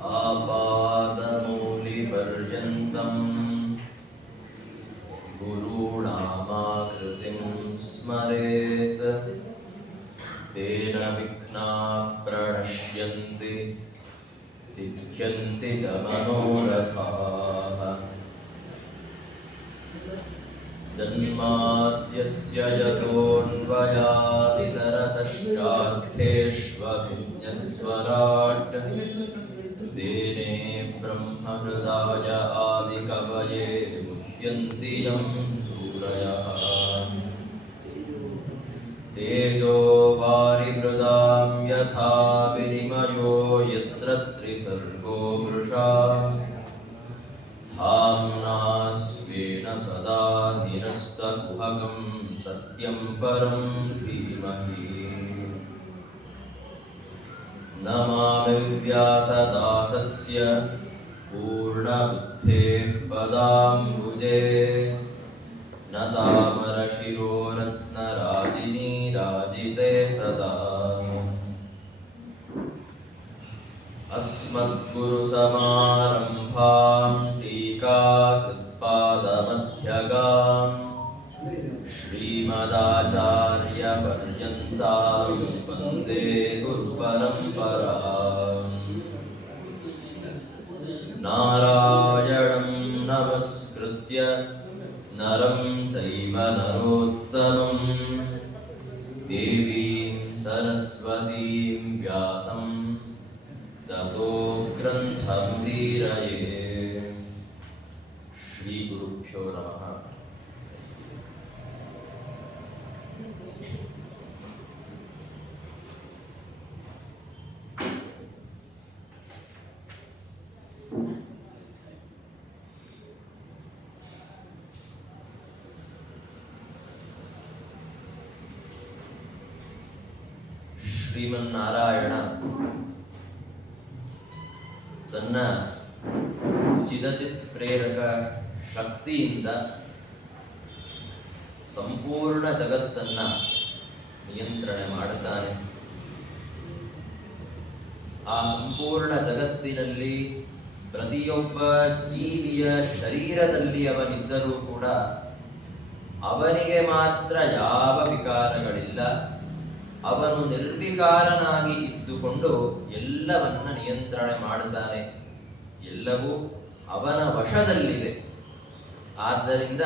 आपादमौलिपर्यन्तं गुरूणामाकृतिं स्मरेत् तेन विघ्नाः प्रणश्यन्ति सिद्ध्यन्ति च मनोरथाः। जन्माद्यस्य यतोऽन्वयादितरतश्चार्थेष्वभिज्ञस्वराट् तेने ब्रह्महृदाय आदिकवये मुह्यन्ति यं सूरयः। तेजो वारिमृदां यथा विनिमयो यत्र त्रिसर्गो मृषा धाम्ना स्वेन सदा निरस्तकुहकं सत्यं परं धीमहि। नमामि व्यासदासस्य पूर्णबुद्धेः पदाम्बुजे न तामरशिरोरत्नराजिनी राजिते सदा। अस्मद्गुरुसमारम्भां टीकाकृत्पादमध्यगां श्रीमदाचार्यपर्यन्तां वन्दे गुरुपरम्पराम्। नारायणं नमस्कृत्य नरं चैव नरोत्तमं देवीं सरस्वतीं व्यासं ततो ग्रन्थमुदीरये। ಶ್ರೀ ಗುರುಭ್ಯೋ ನಮಃ. ಶ್ರೀಮನ್ನಾರಾಯಣ ತನ್ನ ಚಿದಚಿತ್ ಪ್ರೇರಕ ಶಕ್ತಿಯಿಂದ ಸಂಪೂರ್ಣ ಜಗತ್ತನ್ನು ನಿಯಂತ್ರಣೆ ಮಾಡುತ್ತಾನೆ. ಆ ಸಂಪೂರ್ಣ ಜಗತ್ತಿನಲ್ಲಿ ಪ್ರತಿಯೊಬ್ಬ ಜೀವಿಯ ಶರೀರದಲ್ಲಿ ಅವನಿದ್ದರೂ ಕೂಡ ಅವನಿಗೆ ಮಾತ್ರ ಯಾವ ವಿಕಾರಗಳಿಲ್ಲ. ಅವನು ನಿರ್ವಿಕಾರನಾಗಿ ಇದ್ದುಕೊಂಡು ಎಲ್ಲವನ್ನ ನಿಯಂತ್ರಣೆ ಮಾಡುತ್ತಾನೆ. ಎಲ್ಲವೂ ಅವನ ವಶದಲ್ಲಿದೆ. ಆದ್ದರಿಂದ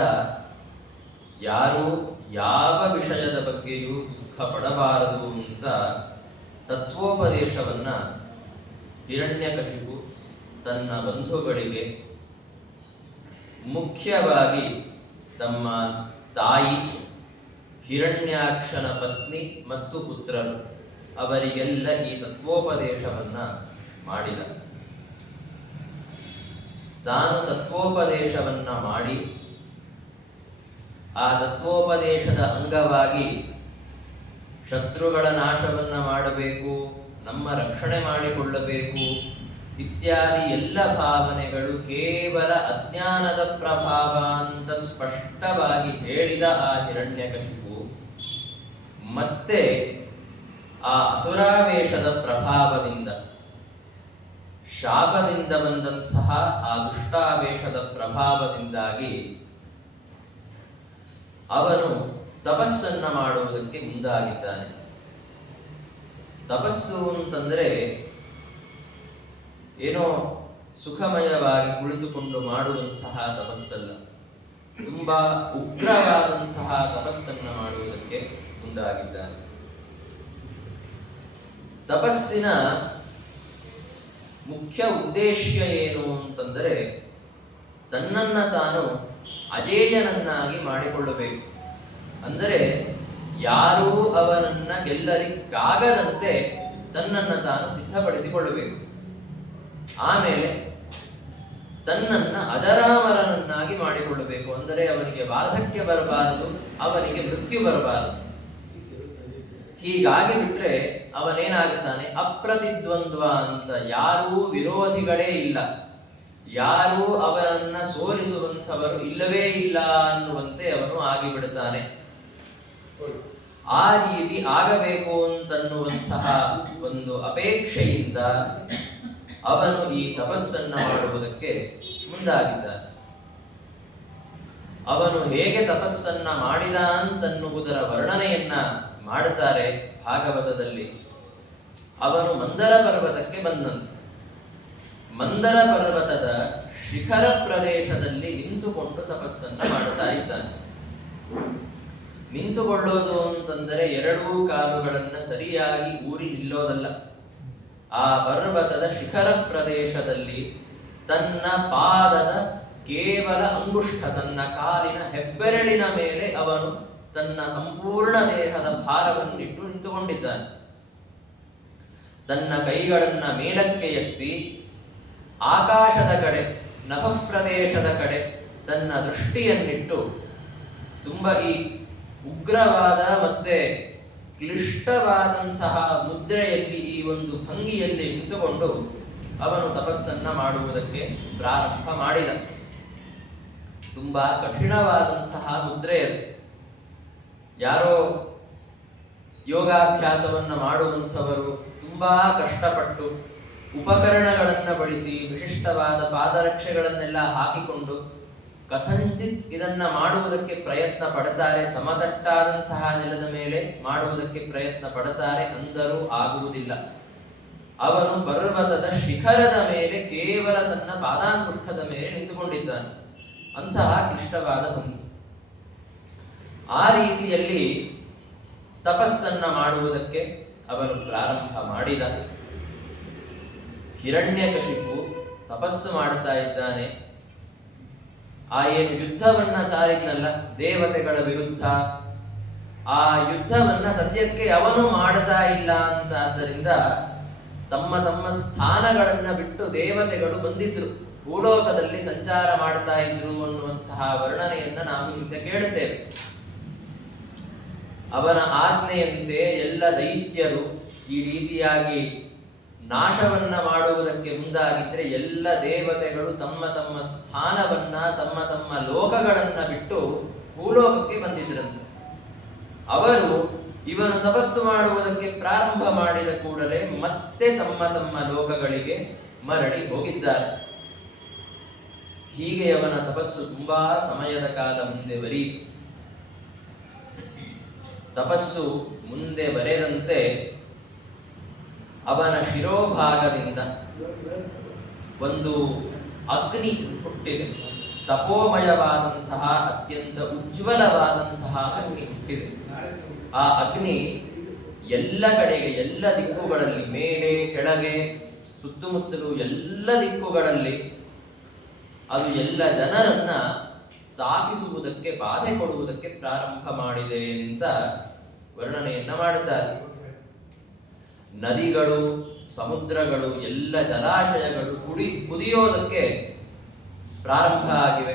ಯಾರು ಯಾವ ವಿಷಯದ ಬಗ್ಗೆಯೂ ದುಃಖ ಪಡಬಾರದು ಅಂತ ತತ್ವೋಪದೇಶವನ್ನ ಹಿರಣ್ಯಕಶಿಪು ತನ್ನ ಬಂಧುಗಳಿಗೆ, ಮುಖ್ಯವಾಗಿ ತಮ್ಮ ತಾಯಿ ಹಿರಣ್ಯಾಕ್ಷನ ಪತ್ನಿ ಮತ್ತು ಪುತ್ರರು ಅವರಿಗೆಲ್ಲ ಈ ತತ್ವೋಪದೇಶವನ್ನ ಮಾಡಿದ. ತಾನು ತತ್ವೋಪದೇಶವನ್ನ ಮಾಡಿ ಆ ತತ್ವೋಪದೇಶದ ಅಂಗವಾಗಿ ಶತ್ರುಗಳ ನಾಶವನ್ನ ಮಾಡಬೇಕು, ನಮ್ಮ ರಕ್ಷಣೆ ಮಾಡಿಕೊಳ್ಳಬೇಕು ಇತ್ಯಾದಿ ಎಲ್ಲ ಭಾವನೆಗಳು ಕೇವಲ ಅಜ್ಞಾನದ ಪ್ರಭಾವ ಅಂತ ಸ್ಪಷ್ಟವಾಗಿ ಹೇಳಿದ ಆ ಹಿರಣ್ಯಕಶಿಪು ಮತ್ತೆ ಆ ಅಸುರಾವೇಶದ ಪ್ರಭಾವದಿಂದ, ಶಾಪದಿಂದ ಬಂದಂತಹ ಆ ದುಷ್ಟಾವೇಶದ ಪ್ರಭಾವದಿಂದಾಗಿ ಅವನು ತಪಸ್ಸನ್ನ ಮಾಡುವುದಕ್ಕೆ ಮುಂದಾಗಿದ್ದಾನೆ. ತಪಸ್ಸು ಅಂತಂದರೆ ಏನೋ ಸುಖಮಯವಾಗಿ ಕುಳಿತುಕೊಂಡು ಮಾಡುವಂತಹ ತಪಸ್ಸಲ್ಲ, ತುಂಬಾ ಉಗ್ರವಾದಂತಹ ತಪಸ್ಸನ್ನ ಮಾಡುವುದಕ್ಕೆ ಮುಂದಾಗಿದ್ದಾನೆ. ತಪಸ್ಸಿನ ಮುಖ್ಯ ಉದ್ದೇಶ ಏನು ಅಂತಂದರೆ ತನ್ನನ್ನ ತಾನು ಅಜೇಯನನ್ನಾಗಿ ಮಾಡಿಕೊಳ್ಳಬೇಕು. ಅಂದರೆ ಯಾರೂ ಅವನನ್ನ ಗೆಲ್ಲಲಿಕ್ಕಾಗದಂತೆ ತನ್ನನ್ನು ತಾನು ಸಿದ್ಧಪಡಿಸಿಕೊಳ್ಳಬೇಕು. ಆಮೇಲೆ ತನ್ನನ್ನು ಅಜರಾಮರನನ್ನಾಗಿ ಮಾಡಿಕೊಳ್ಳಬೇಕು. ಅಂದರೆ ಅವನಿಗೆ ವಾರ್ಧಕ್ಯ ಬರಬಾರದು, ಅವನಿಗೆ ಮೃತ್ಯು ಬರಬಾರದು. ಹೀಗಾಗಿ ಬಿಟ್ರೆ ಅವನೇನಾಗುತ್ತಾನೆ, ಅಪ್ರತಿದ್ವಂದ್ವ ಅಂತ ಯಾರೂ ವಿರೋಧಿಗಳೇ ಇಲ್ಲ, ಯಾರೂ ಅವನನ್ನ ಸೋಲಿಸುವಂಥವರು ಇಲ್ಲವೇ ಇಲ್ಲ ಅನ್ನುವಂತೆ ಅವನು ಆಗಿಬಿಡುತ್ತಾನೆ. ಆ ರೀತಿ ಆಗಬೇಕು ಅಂತನ್ನುವಂತಹ ಒಂದು ಅಪೇಕ್ಷೆಯಿಂದ ಅವನು ಈ ತಪಸ್ಸನ್ನು ಮಾಡುವುದಕ್ಕೆ ಮುಂದಾಗಿದ್ದಾನೆ. ಅವನು ಹೇಗೆ ತಪಸ್ಸನ್ನ ಮಾಡಿದ ಅಂತನ್ನುವುದರ ವರ್ಣನೆಯನ್ನ ಮಾಡುತ್ತಾರೆ ಭಾಗವತದಲ್ಲಿ. ಅವನು ಮಂದರ ಪರ್ವತಕ್ಕೆ ಬಂದಂತೆ. ಮಂದರ ಪರ್ವತದ ಶಿಖರ ಪ್ರದೇಶದಲ್ಲಿ ನಿಂತುಕೊಂಡು ತಪಸ್ಸನ್ನ ಮಾಡುತ್ತಾ ಇದ್ದಾನೆ. ನಿಂತುಕೊಳ್ಳೋದು ಅಂತಂದರೆ ಎರಡೂ ಕಾಲುಗಳನ್ನು ಸರಿಯಾಗಿ ಊರಿ ನಿಲ್ಲೋದಲ್ಲ. ಆ ಪರ್ವತದ ಶಿಖರ ಪ್ರದೇಶದಲ್ಲಿ ತನ್ನ ಪಾದದ ಕೇವಲ ಅಂಗುಷ್ಠ, ತನ್ನ ಕಾಲಿನ ಹೆಬ್ಬೆರಳಿನ ಮೇಲೆ ಅವನು ತನ್ನ ಸಂಪೂರ್ಣ ದೇಹದ ಭಾರವನ್ನಿಟ್ಟು ನಿಂತುಕೊಂಡಿದ್ದಾನೆ. ತನ್ನ ಕೈಗಳನ್ನ ಮೇಲಕ್ಕೆ ಎತ್ತಿ ಆಕಾಶದ ಕಡೆ, ನಭಃ ಪ್ರದೇಶದ ಕಡೆ ತನ್ನ ದೃಷ್ಟಿಯನ್ನಿಟ್ಟು ತುಂಬ ಈ ಉಗ್ರವಾದ ಮತ್ತೆ ಕ್ಲಿಷ್ಟವಾದಂತಹ ಮುದ್ರೆಯಲ್ಲಿ, ಈ ಒಂದು ಭಂಗಿಯಲ್ಲಿ ನಿಂತುಕೊಂಡು ಅವನು ತಪಸ್ಸನ್ನ ಮಾಡುವುದಕ್ಕೆ ಪ್ರಾರಂಭ ಮಾಡಿದ. ತುಂಬಾ ಕಠಿಣವಾದಂತಹ ಮುದ್ರೆ ಅದು. ಯಾರೋ ಯೋಗಾಭ್ಯಾಸವನ್ನು ಮಾಡುವಂಥವರು ತುಂಬಾ ಕಷ್ಟಪಟ್ಟು ಉಪಕರಣಗಳನ್ನು ಬಳಸಿ ವಿಶಿಷ್ಟವಾದ ಪಾದರಕ್ಷೆಗಳನ್ನೆಲ್ಲ ಹಾಕಿಕೊಂಡು ಕಥಂಚಿತ್ ಇದನ್ನ ಮಾಡುವುದಕ್ಕೆ ಪ್ರಯತ್ನ ಪಡುತ್ತಾರೆ. ಸಮತಟ್ಟಾದಂತಹ ನೆಲದ ಮೇಲೆ ಮಾಡುವುದಕ್ಕೆ ಪ್ರಯತ್ನ ಪಡುತ್ತಾರೆ, ಅಂದರೂ ಆಗುವುದಿಲ್ಲ. ಅವನು ಪರ್ವತದ ಶಿಖರದ ಮೇಲೆ ಕೇವಲ ತನ್ನ ಪಾದಾಂಗುಷ್ಠದ ಮೇಲೆ ನಿಂತುಕೊಂಡಿದ್ದಾನೆ. ಅಂತಹ ಕ್ಲಿಷ್ಟವಾದ ಭಂಗಿ. ಆ ರೀತಿಯಲ್ಲಿ ತಪಸ್ಸನ್ನ ಮಾಡುವುದಕ್ಕೆ ಅವನು ಪ್ರಾರಂಭ ಮಾಡಿದ. ಹಿರಣ್ಯಕಶಿಪು ತಪಸ್ಸು ಮಾಡುತ್ತಾ ಇದ್ದಾನೆ. ಆ ಏನು ಯುದ್ಧವನ್ನ ಸಾರಿದ್ನಲ್ಲ ದೇವತೆಗಳ ವಿರುದ್ಧ, ಆ ಯುದ್ಧವನ್ನ ಸದ್ಯಕ್ಕೆ ಅವನು ಮಾಡುತ್ತಾ ಇಲ್ಲ ಅಂತ. ಆದ್ದರಿಂದ ತಮ್ಮ ತಮ್ಮ ಸ್ಥಾನಗಳನ್ನ ಬಿಟ್ಟು ದೇವತೆಗಳು ಬಂದಿದ್ರು, ಭೂಲೋಕದಲ್ಲಿ ಸಂಚಾರ ಮಾಡ್ತಾ ಇದ್ರು ಅನ್ನುವಂತಹ ವರ್ಣನೆಯನ್ನ ನಾವು ಹಿಂದೆ ಕೇಳುತ್ತೇವೆ. ಅವನ ಆಜ್ಞೆಯಂತೆ ಎಲ್ಲ ದೈತ್ಯರು ಈ ರೀತಿಯಾಗಿ ನಾಶವನ್ನ ಮಾಡುವುದಕ್ಕೆ ಮುಂದಾಗಿದ್ರೆ ಎಲ್ಲ ದೇವತೆಗಳು ತಮ್ಮ ತಮ್ಮ ಸ್ಥಾನವನ್ನ, ತಮ್ಮ ತಮ್ಮ ಲೋಕಗಳನ್ನ ಬಿಟ್ಟು ಭೂಲೋಕಕ್ಕೆ ಬಂದಿದ್ರಂತೆ. ಅವರು ಇವನು ತಪಸ್ಸು ಮಾಡುವುದಕ್ಕೆ ಪ್ರಾರಂಭ ಮಾಡಿದ ಕೂಡಲೇ ಮತ್ತೆ ತಮ್ಮ ತಮ್ಮ ಲೋಕಗಳಿಗೆ ಮರಳಿ ಹೋಗಿದ್ದಾರೆ. ಹೀಗೆ ಅವನ ತಪಸ್ಸು ತುಂಬಾ ಸಮಯದ ಕಾಲ ಮುಂದೆ ಬರೀತು. ತಪಸ್ಸು ಮುಂದೆ ಬರೆದಂತೆ ಅವನ ಶಿರೋಭಾಗದಿಂದ ಒಂದು ಅಗ್ನಿ ಹುಟ್ಟಿದೆ. ತಪೋಮಯವಾದಂತಹ ಅತ್ಯಂತ ಉಜ್ವಲವಾದಂತಹ ಅಗ್ನಿ ಹುಟ್ಟಿದೆ. ಆ ಅಗ್ನಿ ಎಲ್ಲ ಕಡೆಗೆ, ಎಲ್ಲ ದಿಕ್ಕುಗಳಲ್ಲಿ, ಮೇಲೆ ಕೆಳಗೆ ಸುತ್ತಮುತ್ತಲು ಎಲ್ಲ ದಿಕ್ಕುಗಳಲ್ಲಿ ಅದು ಎಲ್ಲ ಜನರನ್ನ ತಾಪಿಸುವುದಕ್ಕೆ, ಬಾಧೆ ಕೊಡುವುದಕ್ಕೆ ಪ್ರಾರಂಭ ಮಾಡಿದೆ ಅಂತ ವರ್ಣನೆಯನ್ನ ಮಾಡುತ್ತಾರೆ. ನದಿಗಳು, ಸಮುದ್ರಗಳು, ಎಲ್ಲ ಜಲಾಶಯಗಳು ಕುದಿಯೋದಕ್ಕೆ ಪ್ರಾರಂಭ ಆಗಿವೆ.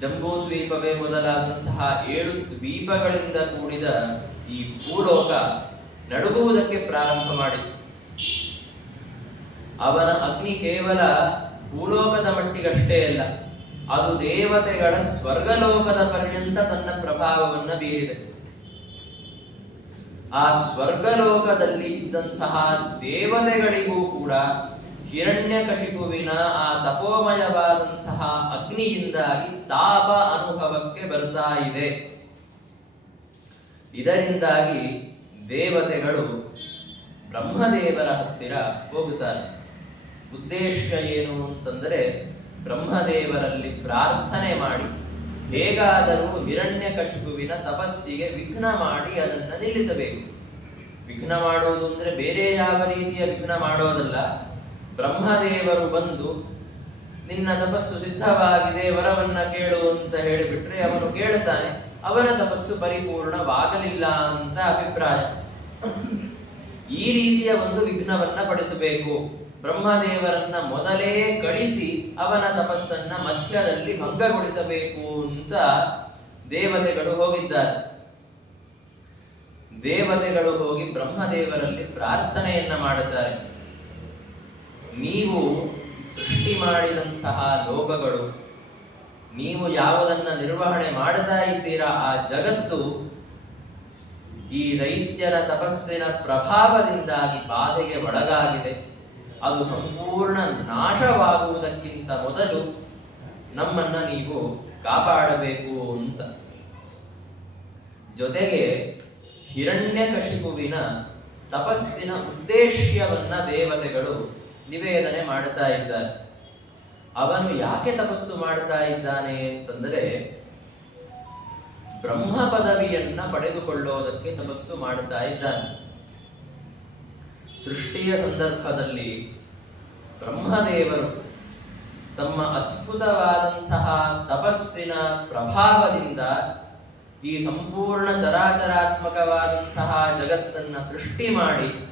ಜಂಬೂದ್ವೀಪವೇ ಮೊದಲಾದಂತಹ 7 ದ್ವೀಪಗಳಿಂದ ಕೂಡಿದ ಈ ಭೂಲೋಕ ನಡುಗುವುದಕ್ಕೆ ಪ್ರಾರಂಭ ಮಾಡಿತು. ಅವನ ಅಗ್ನಿ ಕೇವಲ ಭೂಲೋಕದ ಮಟ್ಟಿಗಷ್ಟೇ ಅಲ್ಲ, ಅದು ದೇವತೆಗಳ ಸ್ವರ್ಗಲೋಕದ ಪರ್ಯಂತ ತನ್ನ ಪ್ರಭಾವವನ್ನು ಬೀರಿದೆ. ಆ ಸ್ವರ್ಗಲೋಕದಲ್ಲಿ ಇದ್ದಂತಹ ದೇವತೆಗಳಿಗೂ ಕೂಡ ಹಿರಣ್ಯಕಶಿಪುವಿನ ಆ ತಪೋಮಯವಾದಂತಹ ಅಗ್ನಿಯಿಂದಾಗಿ ತಾಪ ಅನುಭವಕ್ಕೆ ಬರ್ತಾ ಇದೆ. ಇದರಿಂದಾಗಿ ದೇವತೆಗಳು ಬ್ರಹ್ಮದೇವರ ಹತ್ತಿರ ಹೋಗುತ್ತಾರೆ. ಉದ್ದೇಶ ಏನು ಅಂತಂದರೆ, ಬ್ರಹ್ಮದೇವರಲ್ಲಿ ಪ್ರಾರ್ಥನೆ ಮಾಡಿ ಹೇಗಾದರೂ ಹಿರಣ್ಯಕಶಿಪುವಿನ ತಪಸ್ಸಿಗೆ ವಿಘ್ನ ಮಾಡಿ ಅದನ್ನು ನಿಲ್ಲಿಸಬೇಕು. ವಿಘ್ನ ಮಾಡೋದು ಅಂದರೆ ಬೇರೆ ಯಾವ ರೀತಿಯ ವಿಘ್ನ ಮಾಡೋದಲ್ಲ. ಬ್ರಹ್ಮದೇವರು ಬಂದು ನಿನ್ನ ತಪಸ್ಸು ಸಿದ್ಧವಾಗಿದೆ, ವರವನ್ನ ಕೇಳು ಅಂತ ಹೇಳಿಬಿಟ್ರೆ ಅವನು ಕೇಳುತ್ತಾನೆ, ಅವನ ತಪಸ್ಸು ಪರಿಪೂರ್ಣವಾಗಲಿಲ್ಲ ಅಂತ ಅಭಿಪ್ರಾಯ. ಈ ರೀತಿಯ ಒಂದು ವಿಘ್ನವನ್ನ ಪಡಿಸಬೇಕು. ಬ್ರಹ್ಮದೇವರನ್ನ ಮೊದಲೇ ಕಳಿಸಿ ಅವನ ತಪಸ್ಸನ್ನ ಮಧ್ಯದಲ್ಲಿ ಭಂಗಗೊಳಿಸಬೇಕು ಅಂತ ದೇವತೆಗಳು ಹೋಗಿದ್ದಾರೆ. ದೇವತೆಗಳು ಹೋಗಿ ಬ್ರಹ್ಮದೇವರಲ್ಲಿ ಪ್ರಾರ್ಥನೆಯನ್ನ ಮಾಡುತ್ತಾರೆ. ನೀವು ಸೃಷ್ಟಿ ಮಾಡಿದಂತಹ ಲೋಕಗಳು, ನೀವು ಯಾವುದನ್ನ ನಿರ್ವಹಣೆ ಮಾಡ್ತಾ ಇದ್ದೀರಾ ಆ ಜಗತ್ತು ಈ ದೈತ್ಯರ ತಪಸ್ಸಿನ ಪ್ರಭಾವದಿಂದಾಗಿ ಬಾಧೆಗೆ ಒಳಗಾಗಿದೆ. ಅದು ಸಂಪೂರ್ಣ ನಾಶವಾಗುವುದಕ್ಕಿಂತ ಮೊದಲು ನಮ್ಮನ್ನ ನೀವು ಕಾಪಾಡಬೇಕು ಅಂತ. ಜೊತೆಗೆ ಹಿರಣ್ಯಕಶಿಪುವಿನ ತಪಸ್ಸಿನ ಉದ್ದೇಶ್ಯವನ್ನ ದೇವತೆಗಳು ನಿವೇದನೆ ಮಾಡ್ತಾ ಇದ್ದಾರೆ. ಅವನು ಯಾಕೆ ತಪಸ್ಸು ಮಾಡ್ತಾ ಇದ್ದಾನೆ ಅಂತಂದರೆ ಬ್ರಹ್ಮ ಪದವಿಯನ್ನ ಪಡೆದುಕೊಳ್ಳೋದಕ್ಕೆ ತಪಸ್ಸು ಮಾಡ್ತಾ ಇದ್ದಾನೆ. ಸೃಷ್ಟಿಯ ಸಂದರ್ಭದಲ್ಲಿ ಬ್ರಹ್ಮದೇವರು ತಮ್ಮ ಅದ್ಭುತವಾದಂತಹ ತಪಸ್ಸಿನ ಪ್ರಭಾವದಿಂದ ಈ ಸಂಪೂರ್ಣ ಚರಾಚರಾತ್ಮಕವಾದಂತಹ ಜಗತ್ತನ್ನ ಸೃಷ್ಟಿ ಮಾಡಿ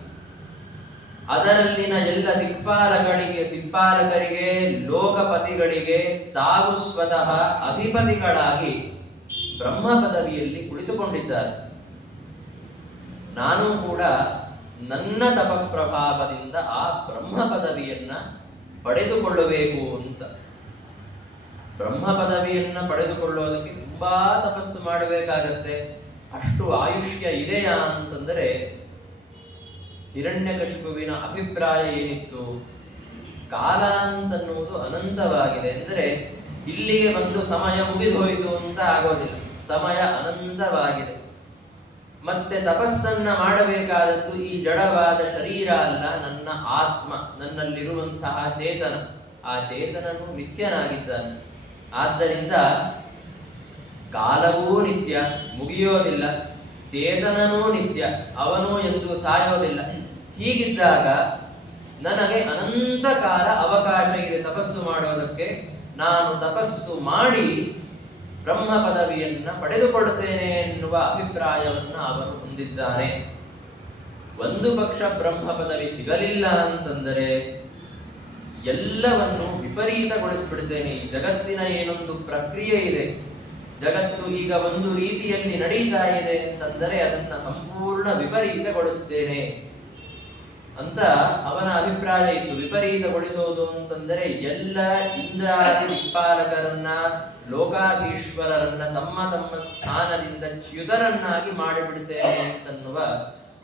ಅದರಲ್ಲಿನ ಎಲ್ಲ ದಿಕ್ಪಾಲಕರಿಗೆ ಲೋಕಪತಿಗಳಿಗೆ ತಾವು ಸ್ವತಃ ಅಧಿಪತಿಗಳಾಗಿ ಬ್ರಹ್ಮ ಪದವಿಯಲ್ಲಿ ಕುಳಿತುಕೊಂಡಿದ್ದಾರೆ. ನಾನು ಕೂಡ ನನ್ನ ತಪಃಪ್ರಭಾವದಿಂದ ಆ ಬ್ರಹ್ಮ ಪದವಿಯನ್ನ ಪಡೆದುಕೊಳ್ಳಬೇಕು ಅಂತ. ಬ್ರಹ್ಮ ಪದವಿಯನ್ನ ಪಡೆದುಕೊಳ್ಳೋದಕ್ಕೆ ತುಂಬಾ ತಪಸ್ಸು ಮಾಡಬೇಕಾಗತ್ತೆ. ಅಷ್ಟು ಆಯುಷ್ಯ ಇದೆಯಾ ಅಂತಂದರೆ ಹಿರಣ್ಯಕಶಿಪುವಿನ ಅಭಿಪ್ರಾಯ ಏನಿತ್ತು? ಕಾಲ ಅಂತನ್ನುವುದು ಅನಂತವಾಗಿದೆ. ಅಂದರೆ ಇಲ್ಲಿಗೆ ಬಂದು ಸಮಯ ಮುಗಿದು ಹೋಯಿತು ಅಂತ ಆಗೋದಿಲ್ಲ. ಸಮಯ ಅನಂತವಾಗಿದೆ. ಮತ್ತೆ ತಪಸ್ಸನ್ನ ಮಾಡಬೇಕಾದದ್ದು ಈ ಜಡವಾದ ಶರೀರ ಅಲ್ಲ, ನನ್ನ ಆತ್ಮ, ನನ್ನಲ್ಲಿರುವಂತಹ ಚೇತನ. ಆ ಚೇತನನು ನಿತ್ಯನಾಗಿದ್ದಾನೆ. ಆದ್ದರಿಂದ ಕಾಲವೂ ನಿತ್ಯ, ಮುಗಿಯೋದಿಲ್ಲ. ಚೇತನನೂ ನಿತ್ಯ, ಅವನು ಎಂದು ಸಾಯೋದಿಲ್ಲ. ಹೀಗಿದ್ದಾಗ ನನಗೆ ಅನಂತ ಕಾಲ ಅವಕಾಶ ಇದೆ ತಪಸ್ಸು ಮಾಡೋದಕ್ಕೆ. ನಾನು ತಪಸ್ಸು ಮಾಡಿ ಬ್ರಹ್ಮ ಪದವಿಯನ್ನ ಪಡೆದುಕೊಳ್ಳುತ್ತೇನೆ ಎನ್ನುವ ಅಭಿಪ್ರಾಯವನ್ನು ಅವನು ಹೊಂದಿದ್ದಾನೆ. ಒಂದು ಪಕ್ಷ ಬ್ರಹ್ಮ ಪದವಿ ಸಿಗಲಿಲ್ಲ ಅಂತಂದರೆ ಎಲ್ಲವನ್ನು ವಿಪರೀತಗೊಳಿಸಿಬಿಡ್ತೇನೆ. ಈ ಜಗತ್ತಿನ ಏನೊಂದು ಪ್ರಕ್ರಿಯೆ ಇದೆ, ಜಗತ್ತು ಈಗ ಒಂದು ರೀತಿಯಲ್ಲಿ ನಡೀತಾ ಇದೆ ಅಂತಂದರೆ ಅದನ್ನ ಸಂಪೂರ್ಣ ವಿಪರೀತಗೊಳಿಸ್ತೇನೆ ಅಂತ ಅವನ ಅಭಿಪ್ರಾಯ ಇತ್ತು. ವಿಪರೀತಗೊಳಿಸೋದು ಅಂತಂದರೆ ಎಲ್ಲ ಇಂದ್ರಾದಿ ದಿಕ್ಪಾಲಕರನ್ನ, ಲೋಕಾಧೀಶ್ವರರನ್ನ ತಮ್ಮ ತಮ್ಮ ಸ್ಥಾನದಿಂದ ಚ್ಯುತರನ್ನಾಗಿ ಮಾಡಿಬಿಡ್ತೇನೆ ಅಂತನ್ನುವ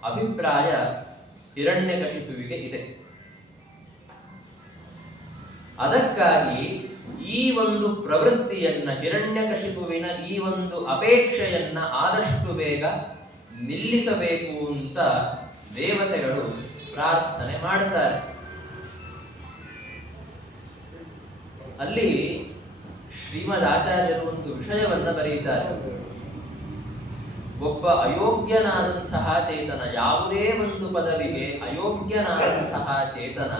ಅಭಿಪ್ರಾಯ ಹಿರಣ್ಯಕಶಿಪುವಿಗೆ ಇದೆ. ಅದಕ್ಕಾಗಿ ಈ ಒಂದು ಪ್ರವೃತ್ತಿಯನ್ನ, ಹಿರಣ್ಯಕಶಿಪುವಿನ ಈ ಒಂದು ಅಪೇಕ್ಷೆಯನ್ನ ಆದಷ್ಟು ಬೇಗ ನಿಲ್ಲಿಸಬೇಕು ಅಂತ ದೇವತೆಗಳು ಪ್ರಾರ್ಥನೆ ಮಾಡುತ್ತಾರೆ. ಅಲ್ಲಿ ಶ್ರೀಮದ್ ಆಚಾರ್ಯರು ಒಂದು ವಿಷಯವನ್ನ ಬರೆಯುತ್ತಾರೆ. ಒಬ್ಬ ಅಯೋಗ್ಯನಾದಂತಹ ಚೇತನ, ಯಾವುದೇ ಒಂದು ಪದವಿಗೆ ಅಯೋಗ್ಯನಾದಂತಹ ಚೇತನ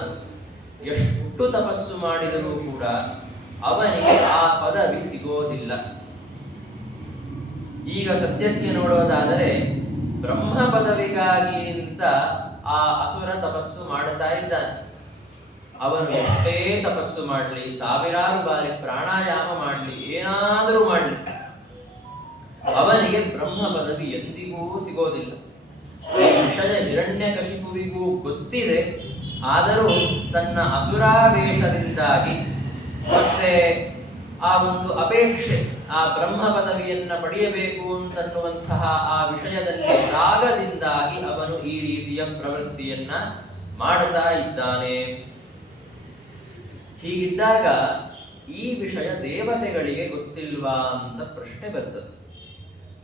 ಎಷ್ಟು ತಪಸ್ಸು ಮಾಡಿದರೂ ಕೂಡ ಅವನಿಗೆ ಆ ಪದವಿ ಸಿಗೋದಿಲ್ಲ. ಈಗ ಸದ್ಯಕ್ಕೆ ನೋಡೋದಾದರೆ ಬ್ರಹ್ಮ ಪದವಿಗಾಗಿ ಅಂತ ಆ ಅಸುರ ತಪಸ್ಸು ಮಾಡುತ್ತಾ ಇದ್ದಾನೆ. ಅವನು ಎಷ್ಟೇ ತಪಸ್ಸು ಮಾಡಲಿ, ಸಾವಿರಾರು ಬಾರಿ ಪ್ರಾಣಾಯಾಮ ಮಾಡಲಿ, ಏನಾದರೂ ಮಾಡಲಿ, ಅವನಿಗೆ ಬ್ರಹ್ಮ ಪದವಿ ಎಂದಿಗೂ ಸಿಗೋದಿಲ್ಲ. ಈ ವಿಷಯ ಹಿರಣ್ಯಕಶಿಪುವಿಗೂ ಗೊತ್ತಿದೆ. ಆದರೂ ತನ್ನ ಅಸುರಾವೇಶದಿಂದಾಗಿ ಮತ್ತೆ ಆ ಒಂದು ಅಪೇಕ್ಷೆ, ಆ ಬ್ರಹ್ಮ ಪದವಿಯನ್ನ ಪಡೆಯಬೇಕು ಅಂತನ್ನುವಂತಹ ಆ ವಿಷಯದಲ್ಲಿ ರಾಗದಿಂದಾಗಿ ಅವನು ಈ ರೀತಿಯ ಪ್ರವೃತ್ತಿಯನ್ನ ಮಾಡ್ತಾ ಇದ್ದಾನೆ. ಹೀಗಿದ್ದಾಗ ಈ ವಿಷಯ ದೇವತೆಗಳಿಗೆ ಗೊತ್ತಿಲ್ವಾ ಅಂತ ಪ್ರಶ್ನೆ ಬರ್ತದೆ.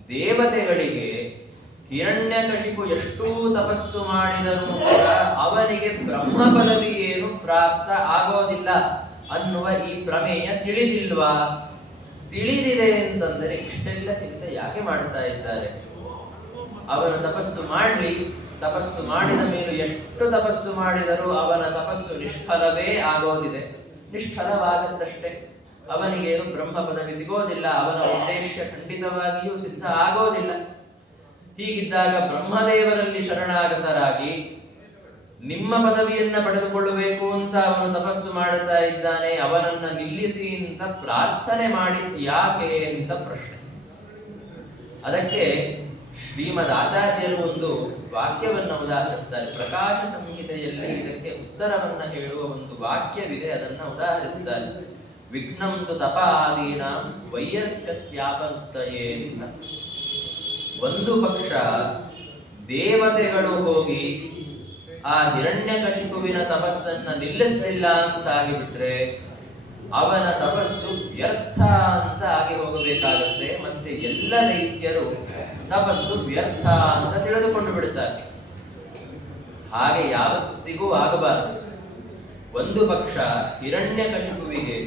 ದೇವತೆಗಳಿಗೆ ಹಿರಣ್ಯಕಶಿಪು ಎಷ್ಟೂ ತಪಸ್ಸು ಮಾಡಿದರೂ ಕೂಡ ಅವನಿಗೆ ಬ್ರಹ್ಮ ಪದವಿ ಏನು ಪ್ರಾಪ್ತ ಆಗೋದಿಲ್ಲ ಅನ್ನುವ ಈ ಪ್ರಮೇಯ ತಿಳಿದಿಲ್ವಾ? ತಿಳಿದಿದೆ ಅಂತಂದರೆ ಇಷ್ಟೆಲ್ಲ ಚಿಂತೆ ಯಾಕೆ ಮಾಡ್ತಾ ಇದ್ದಾರೆ? ಅವನು ತಪಸ್ಸು ಮಾಡಲಿ, ತಪಸ್ಸು ಮಾಡಿದ ಮೇಲೂ ಎಷ್ಟು ತಪಸ್ಸು ಮಾಡಿದರೂ ಅವನ ತಪಸ್ಸು ನಿಷ್ಫಲವೇ ಆಗೋದಿದೆ. ನಿಷ್ಫಲವಾಗತ್ತಷ್ಟೇ. ಅವನಿಗೇನು ಬ್ರಹ್ಮ ಪದವಿ ಸಿಗೋದಿಲ್ಲ. ಅವನ ಉದ್ದೇಶ ಖಂಡಿತವಾಗಿಯೂ ಸಿದ್ಧ ಆಗೋದಿಲ್ಲ. ಹೀಗಿದ್ದಾಗ ಬ್ರಹ್ಮದೇವರಲ್ಲಿ ಶರಣಾಗತರಾಗಿ ನಿಮ್ಮ ಪದವಿಯನ್ನ ಪಡೆದುಕೊಳ್ಳಬೇಕು ಅಂತ ಅವನು ತಪಸ್ಸು ಮಾಡುತ್ತಾ ಇದ್ದಾನೆ, ಅವನನ್ನ ನಿಲ್ಲಿಸಿ ಅಂತ ಪ್ರಾರ್ಥನೆ ಮಾಡಿದ್ಯಾಕೆ ಅಂತ ಪ್ರಶ್ನೆ. ಅದಕ್ಕೆ ಶ್ರೀಮದ್ ಆಚಾರ್ಯರು ಒಂದು ವಾಕ್ಯವನ್ನು ಉದಾಹರಿಸ್ತಾರೆ. ಪ್ರಕಾಶ ಸಂಹಿತೆಯಲ್ಲಿ ಇದಕ್ಕೆ ಉತ್ತರವನ್ನ ಹೇಳುವ ಒಂದು ವಾಕ್ಯವಿದೆ, ಅದನ್ನ ಉದಾಹರಿಸ್ತಾರೆ. ವಿಘ್ನಂ ತು ತಪಾದೀನಾಂ ವೈಯರ್ಥ್ಯಸ್ಯಾಪನುತ್ತಯೇ ಅಂತ. ಒಂದು ಪಕ್ಷ ದೇವತೆಗಳು ಹೋಗಿ ಆ ಹಿರಣ್ಯಕಶಿಪುವಿನ ತಪಸ್ಸನ್ನ ನಿಲ್ಲಿಸಲಿಲ್ಲ ಅಂತಾಗಿಬಿಟ್ರೆ ಅವನ ತಪಸ್ಸು ವ್ಯರ್ಥ ಅಂತ ಆಗಿ ಹೋಗಬೇಕಾಗುತ್ತೆ. ಮತ್ತೆ ಎಲ್ಲ ದೈತ್ಯರು ತಪಸ್ಸು ವ್ಯರ್ಥ ಅಂತ ತಿಳಿದುಕೊಂಡು ಬಿಡುತ್ತಾರೆ. ಹಾಗೆ ಯಾವತ್ತಿಗೂ ಆಗಬಾರದು. ಒಂದು ಪಕ್ಷ ಹಿರಣ್ಯಕಶಿಪುವಿಗೆ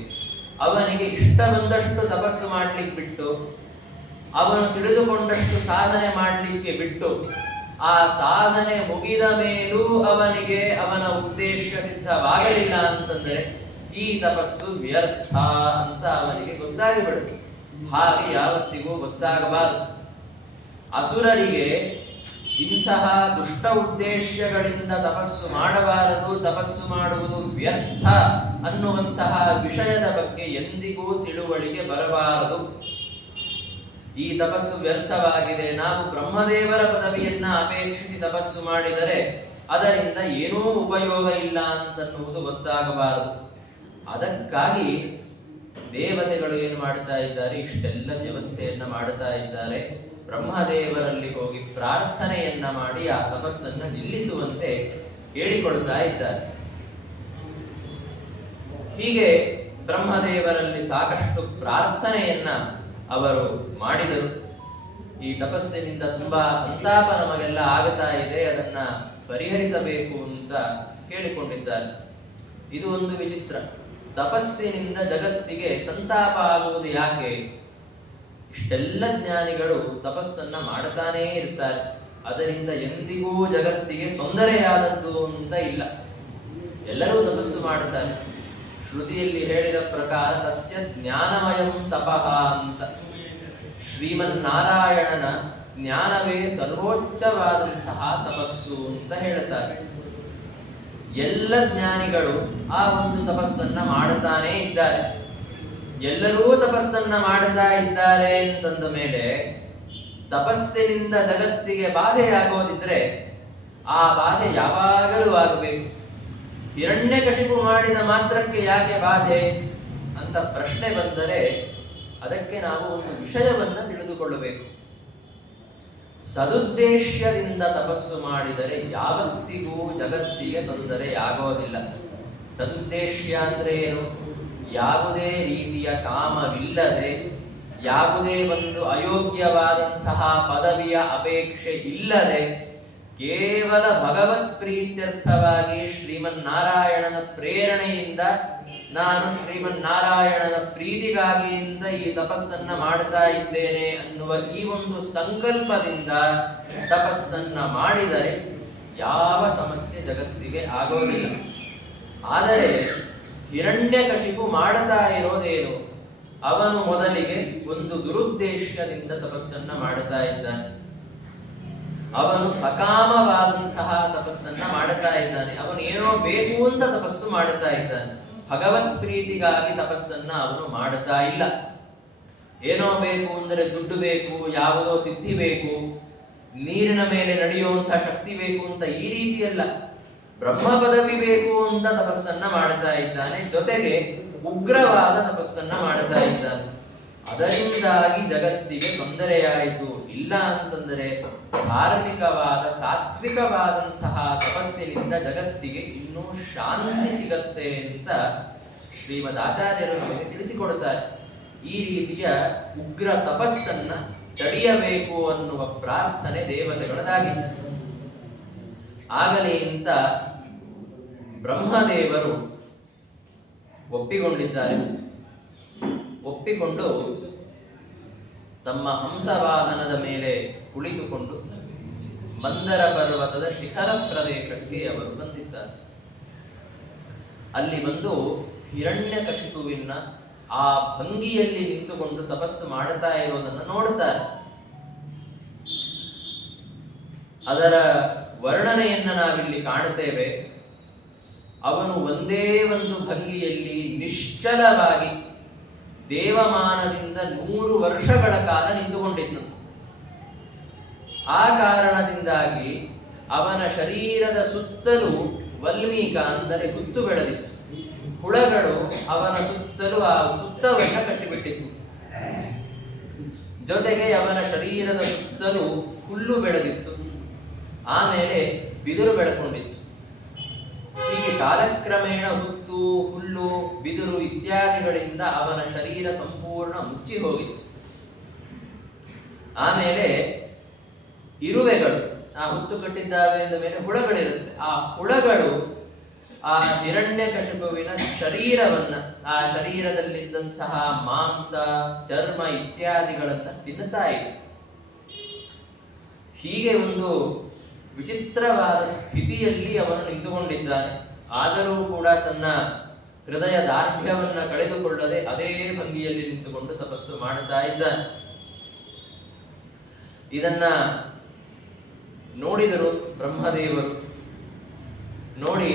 ಅವನಿಗೆ ಇಷ್ಟ ಬಂದಷ್ಟು ತಪಸ್ಸು ಮಾಡಲಿಕ್ಕೆ ಬಿಟ್ಟು, ಅವನು ತಿಳಿದುಕೊಂಡಷ್ಟು ಸಾಧನೆ ಮಾಡಲಿಕ್ಕೆ ಬಿಟ್ಟು, ಆ ಸಾಧನೆ ಮುಗಿದ ಮೇಲೂ ಅವನಿಗೆ ಅವನ ಉದ್ದೇಶ ಸಿದ್ಧವಾಗಲಿಲ್ಲ ಅಂತಂದರೆ ಈ ತಪಸ್ಸು ವ್ಯರ್ಥ ಅಂತ ಅವನಿಗೆ ಗೊತ್ತಾಗಿಬಿಡುತ್ತೆ. ಹಾಗೆ ಯಾವತ್ತಿಗೂ ಗೊತ್ತಾಗಬಾರದು. ಅಸುರರಿಗೆ ಇಂತಹ ದುಷ್ಟ ಉದ್ದೇಶಗಳಿಂದ ತಪಸ್ಸು ಮಾಡಬಾರದು, ತಪಸ್ಸು ಮಾಡುವುದು ವ್ಯರ್ಥ ಅನ್ನುವಂತಹ ವಿಷಯದ ಬಗ್ಗೆ ಎಂದಿಗೂ ತಿಳುವಳಿಕೆ ಬರಬಾರದು. ಈ ತಪಸ್ಸು ವ್ಯರ್ಥವಾಗಿದೆ, ನಾವು ಬ್ರಹ್ಮದೇವರ ಪದವಿಯನ್ನ ಅಪೇಕ್ಷಿಸಿ ತಪಸ್ಸು ಮಾಡಿದರೆ ಅದರಿಂದ ಏನೂ ಉಪಯೋಗ ಇಲ್ಲ ಅಂತನ್ನುವುದು ಗೊತ್ತಾಗಬಾರದು. ಅದಕ್ಕಾಗಿ ದೇವತೆಗಳು ಏನು ಮಾಡ್ತಾ ಇದ್ದಾರೆ, ಇಷ್ಟೆಲ್ಲ ವ್ಯವಸ್ಥೆಯನ್ನ ಮಾಡುತ್ತಾ ಇದ್ದಾರೆ. ಬ್ರಹ್ಮದೇವರಲ್ಲಿ ಹೋಗಿ ಪ್ರಾರ್ಥನೆಯನ್ನ ಮಾಡಿ ಆ ತಪಸ್ಸನ್ನು ನಿಲ್ಲಿಸುವಂತೆ ಹೇಳಿಕೊಳ್ತಾ ಇದ್ದಾರೆ. ಹೀಗೆ ಬ್ರಹ್ಮದೇವರಲ್ಲಿ ಸಾಕಷ್ಟು ಪ್ರಾರ್ಥನೆಯನ್ನ ಅವರು ಮಾಡಿದರು. ಈ ತಪಸ್ಸಿನಿಂದ ತುಂಬಾ ಸಂತಾಪ ನಮಗೆಲ್ಲ ಆಗುತ್ತಾ ಇದೆ, ಅದನ್ನ ಪರಿಹರಿಸಬೇಕು ಅಂತ ಕೇಳಿಕೊಂಡಿದ್ದಾರೆ. ಇದು ಒಂದು ವಿಚಿತ್ರ. ತಪಸ್ಸಿನಿಂದ ಜಗತ್ತಿಗೆ ಸಂತಾಪ ಆಗುವುದು ಯಾಕೆ? ಇಷ್ಟೆಲ್ಲ ಜ್ಞಾನಿಗಳು ತಪಸ್ಸನ್ನ ಮಾಡುತ್ತಾನೇ ಇರ್ತಾರೆ, ಅದರಿಂದ ಎಂದಿಗೂ ಜಗತ್ತಿಗೆ ತೊಂದರೆಯಾದದ್ದು ಅಂತ ಇಲ್ಲ. ಎಲ್ಲರೂ ತಪಸ್ಸು ಮಾಡುತ್ತಾರೆ. ಶ್ರುತಿಯಲ್ಲಿ ಹೇಳಿದ ಪ್ರಕಾರ ತಸ್ಯ ಜ್ಞಾನಮಯಂ ತಪಃ ಅಂತ. ಶ್ರೀಮನ್ನಾರಾಯಣನ ಜ್ಞಾನವೇ ಸರ್ವೋಚ್ಚವಾದಂತಹ ತಪಸ್ಸು ಅಂತ ಹೇಳುತ್ತಾರೆ. ಎಲ್ಲ ಜ್ಞಾನಿಗಳು ಆ ಒಂದು ತಪಸ್ಸನ್ನ ಮಾಡುತ್ತಾನೇ ಇದ್ದಾರೆ. ಎಲ್ಲರೂ ತಪಸ್ಸನ್ನ ಮಾಡುತ್ತಾ ಇದ್ದಾರೆ ಅಂತಂದ ಮೇಲೆ ತಪಸ್ಸಿನಿಂದ ಜಗತ್ತಿಗೆ ಬಾಧೆಯಾಗೋದಿದ್ರೆ ಆ ಬಾಧೆ ಯಾವಾಗಲೂ ಆಗಬೇಕು. ಹಿರಣ್ಯಕಶಿಪು ಮಾಡಿದ ಮಾತ್ರಕ್ಕೆ ಯಾಕೆ ಬಾಧೆ ಅಂತ ಪ್ರಶ್ನೆ ಬಂದರೆ ಅದಕ್ಕೆ ನಾವು ಒಂದು ವಿಷಯವನ್ನ ತಿಳಿದುಕೊಳ್ಳಬೇಕು. ಸದುದ್ದೇಶ್ಯದಿಂದ ತಪಸ್ಸು ಮಾಡಿದರೆ ಯಾವತ್ತಿಗೂ ಜಗತ್ತಿಗೆ ತೊಂದರೆಯಾಗೋದಿಲ್ಲ. ಸದುದ್ದೇಶ್ಯ ಅಂದ್ರೆ ಏನು? ಯಾವುದೇ ರೀತಿಯ ಕಾಮವಿಲ್ಲದೆ, ಯಾವುದೇ ಒಂದು ಅಯೋಗ್ಯವಾದಂತಹ ಪದವಿಯ ಅಪೇಕ್ಷೆ ಇಲ್ಲದೆ, ಕೇವಲ ಭಗವತ್ ಪ್ರೀತ್ಯರ್ಥವಾಗಿ ಶ್ರೀಮನ್ನಾರಾಯಣನ ಪ್ರೇರಣೆಯಿಂದ ನಾನು ಶ್ರೀಮನ್ನಾರಾಯಣನ ಪ್ರೀತಿಗಾಗಿಯಿಂದ ಈ ತಪಸ್ಸನ್ನ ಮಾಡ್ತಾ ಇದ್ದೇನೆ ಅನ್ನುವ ಈ ಒಂದು ಸಂಕಲ್ಪದಿಂದ ತಪಸ್ಸನ್ನ ಮಾಡಿದರೆ ಯಾವ ಸಮಸ್ಯೆ ಜಗತ್ತಿಗೆ ಆಗೋದಿಲ್ಲ. ಆದರೆ ಹಿರಣ್ಯಕಶಿಪು ಮಾಡುತ್ತಾ ಇರೋದೇನು? ಅವನು ಮೊದಲಿಗೆ ಒಂದು ದುರುದ್ದೇಶದಿಂದ ತಪಸ್ಸನ್ನ ಮಾಡುತ್ತಾ ಇದ್ದಾನೆ. ಅವನು ಸಕಾಮವಾದಂತಹ ತಪಸ್ಸನ್ನ ಮಾಡುತ್ತಾ ಇದ್ದಾನೆ. ಅವನು ಏನೋ ಬೇಕು ಅಂತ ತಪಸ್ಸು ಮಾಡುತ್ತಾ ಇದ್ದಾನೆ. ಭಗವತ್ ಪ್ರೀತಿಗಾಗಿ ತಪಸ್ಸನ್ನ ಅವನು ಮಾಡುತ್ತಾ ಇಲ್ಲ. ಏನೋ ಬೇಕು ಅಂದರೆ ದುಡ್ಡು ಬೇಕು, ಯಾವುದೋ ಸಿದ್ಧಿ ಬೇಕು, ನೀರಿನ ಮೇಲೆ ನಡೆಯುವಂತಹ ಶಕ್ತಿ ಬೇಕು ಅಂತ ಈ ರೀತಿಯಲ್ಲ. ಬ್ರಹ್ಮ ಪದವಿ ಬೇಕು ಅಂತ ತಪಸ್ಸನ್ನ ಮಾಡುತ್ತಾ ಇದ್ದಾನೆ. ಜೊತೆಗೆ ಉಗ್ರವಾದ ತಪಸ್ಸನ್ನ ಮಾಡುತ್ತಾ ಇದ್ದಾನೆ. ಅದರಿಂದಾಗಿ ಜಗತ್ತಿಗೆ ತೊಂದರೆಯಾಯಿತು. ಇಲ್ಲ ಅಂತಂದರೆ ಧಾರ್ಮಿಕವಾದ ಸಾತ್ವಿಕವಾದಂತಹ ತಪಸ್ಸಿನಿಂದ ಜಗತ್ತಿಗೆ ಇನ್ನೂ ಶಾಂತಿ ಸಿಗತ್ತೆ ಅಂತ ಶ್ರೀಮದ್ ಆಚಾರ್ಯರು ನಮಗೆ ತಿಳಿಸಿಕೊಡುತ್ತಾರೆ. ಈ ರೀತಿಯ ಉಗ್ರ ತಪಸ್ಸನ್ನ ತಡೆಯಬೇಕು ಅನ್ನುವ ಪ್ರಾರ್ಥನೆ ದೇವತೆಗಳದಾಗಿತ್ತು. ಆಗಲಿ ಅಂತ ಬ್ರಹ್ಮದೇವರು ಒಪ್ಪಿಕೊಂಡಿದ್ದಾರೆ. ಒಪ್ಪಿಕೊಂಡು ತಮ್ಮ ಹಂಸವಾಹನದ ಮೇಲೆ ಕುಳಿತುಕೊಂಡು ಮಂದರ ಪರ್ವತದ ಶಿಖರ ಪ್ರದೇಶಕ್ಕೆ ಅವರು ಬಂದಿದ್ದಾರೆ. ಅಲ್ಲಿ ಬಂದು ಹಿರಣ್ಯಕಶಿಪುವಿನ ಆ ಭಂಗಿಯಲ್ಲಿ ನಿಂತುಕೊಂಡು ತಪಸ್ಸು ಮಾಡುತ್ತಾ ಇರೋದನ್ನು ನೋಡುತ್ತಾರೆ. ಅದರ ವರ್ಣನೆಯನ್ನ ನಾವಿಲ್ಲಿ ಕಾಣುತ್ತೇವೆ. ಅವನು ಒಂದೇ ಒಂದು ಭಂಗಿಯಲ್ಲಿ ನಿಶ್ಚಲವಾಗಿ ದೇವಮಾನದಿಂದ 100 ವರ್ಷಗಳ ಕಾಲ ನಿಂತುಕೊಂಡಿದ್ದಂತೆ. ಆ ಕಾರಣದಿಂದಾಗಿ ಅವನ ಶರೀರದ ಸುತ್ತಲೂ ವಲ್ಮೀಕ ಅಂದರೆ ಹುತ್ತು ಬೆಳೆದಿತ್ತು. ಹುಳಗಳು ಅವನ ಸುತ್ತಲೂ ಆ ಹುತ್ತವನ್ನು ಕಟ್ಟಿಬಿಟ್ಟಿತ್ತು. ಜೊತೆಗೆ ಅವನ ಶರೀರದ ಸುತ್ತಲೂ ಹುಲ್ಲು ಬೆಳೆದಿತ್ತು. ಆಮೇಲೆ ಬಿದಿರು ಬೆಳಕೊಂಡಿತ್ತು. ಕಾಲಕ್ರಮೇಣ ಹುತ್ತು, ಹುಲ್ಲು, ಬಿದಿರು ಇತ್ಯಾದಿಗಳಿಂದ ಅವನ ಶರೀರ ಸಂಪೂರ್ಣ ಮುಚ್ಚಿ ಹೋಗಿತ್ತು. ಆಮೇಲೆ ಇರುವೆಗಳು, ಆ ಹುತ್ತು ಕಟ್ಟಿದ್ದಾವೆ ಅಂದ ಮೇಲೆ ಹುಳಗಳಿರುತ್ತೆ. ಆ ಹುಳಗಳು ಆ ಹಿರಣ್ಯಕಶಿಪುವಿನ ಶರೀರವನ್ನ, ಆ ಶರೀರದಲ್ಲಿದ್ದಂತಹ ಮಾಂಸ, ಚರ್ಮ ಇತ್ಯಾದಿಗಳನ್ನ ತಿನ್ನುತ್ತಾ ಇವೆ. ಹೀಗೆ ಒಂದು ವಿಚಿತ್ರವಾದ ಸ್ಥಿತಿಯಲ್ಲಿ ಅವನು ನಿಂತುಕೊಂಡಿದ್ದಾನೆ. ಆದರೂ ಕೂಡ ತನ್ನ ಹೃದಯ ದಾರ್ಢ್ಯವನ್ನ ಕಳೆದುಕೊಳ್ಳದೆ ಅದೇ ಭಂಗಿಯಲ್ಲಿ ನಿಂತುಕೊಂಡು ತಪಸ್ಸು ಮಾಡುತ್ತಾ ಇದ್ದಾನೆ. ಇದನ್ನ ನೋಡಿದರು ಬ್ರಹ್ಮದೇವರು. ನೋಡಿ,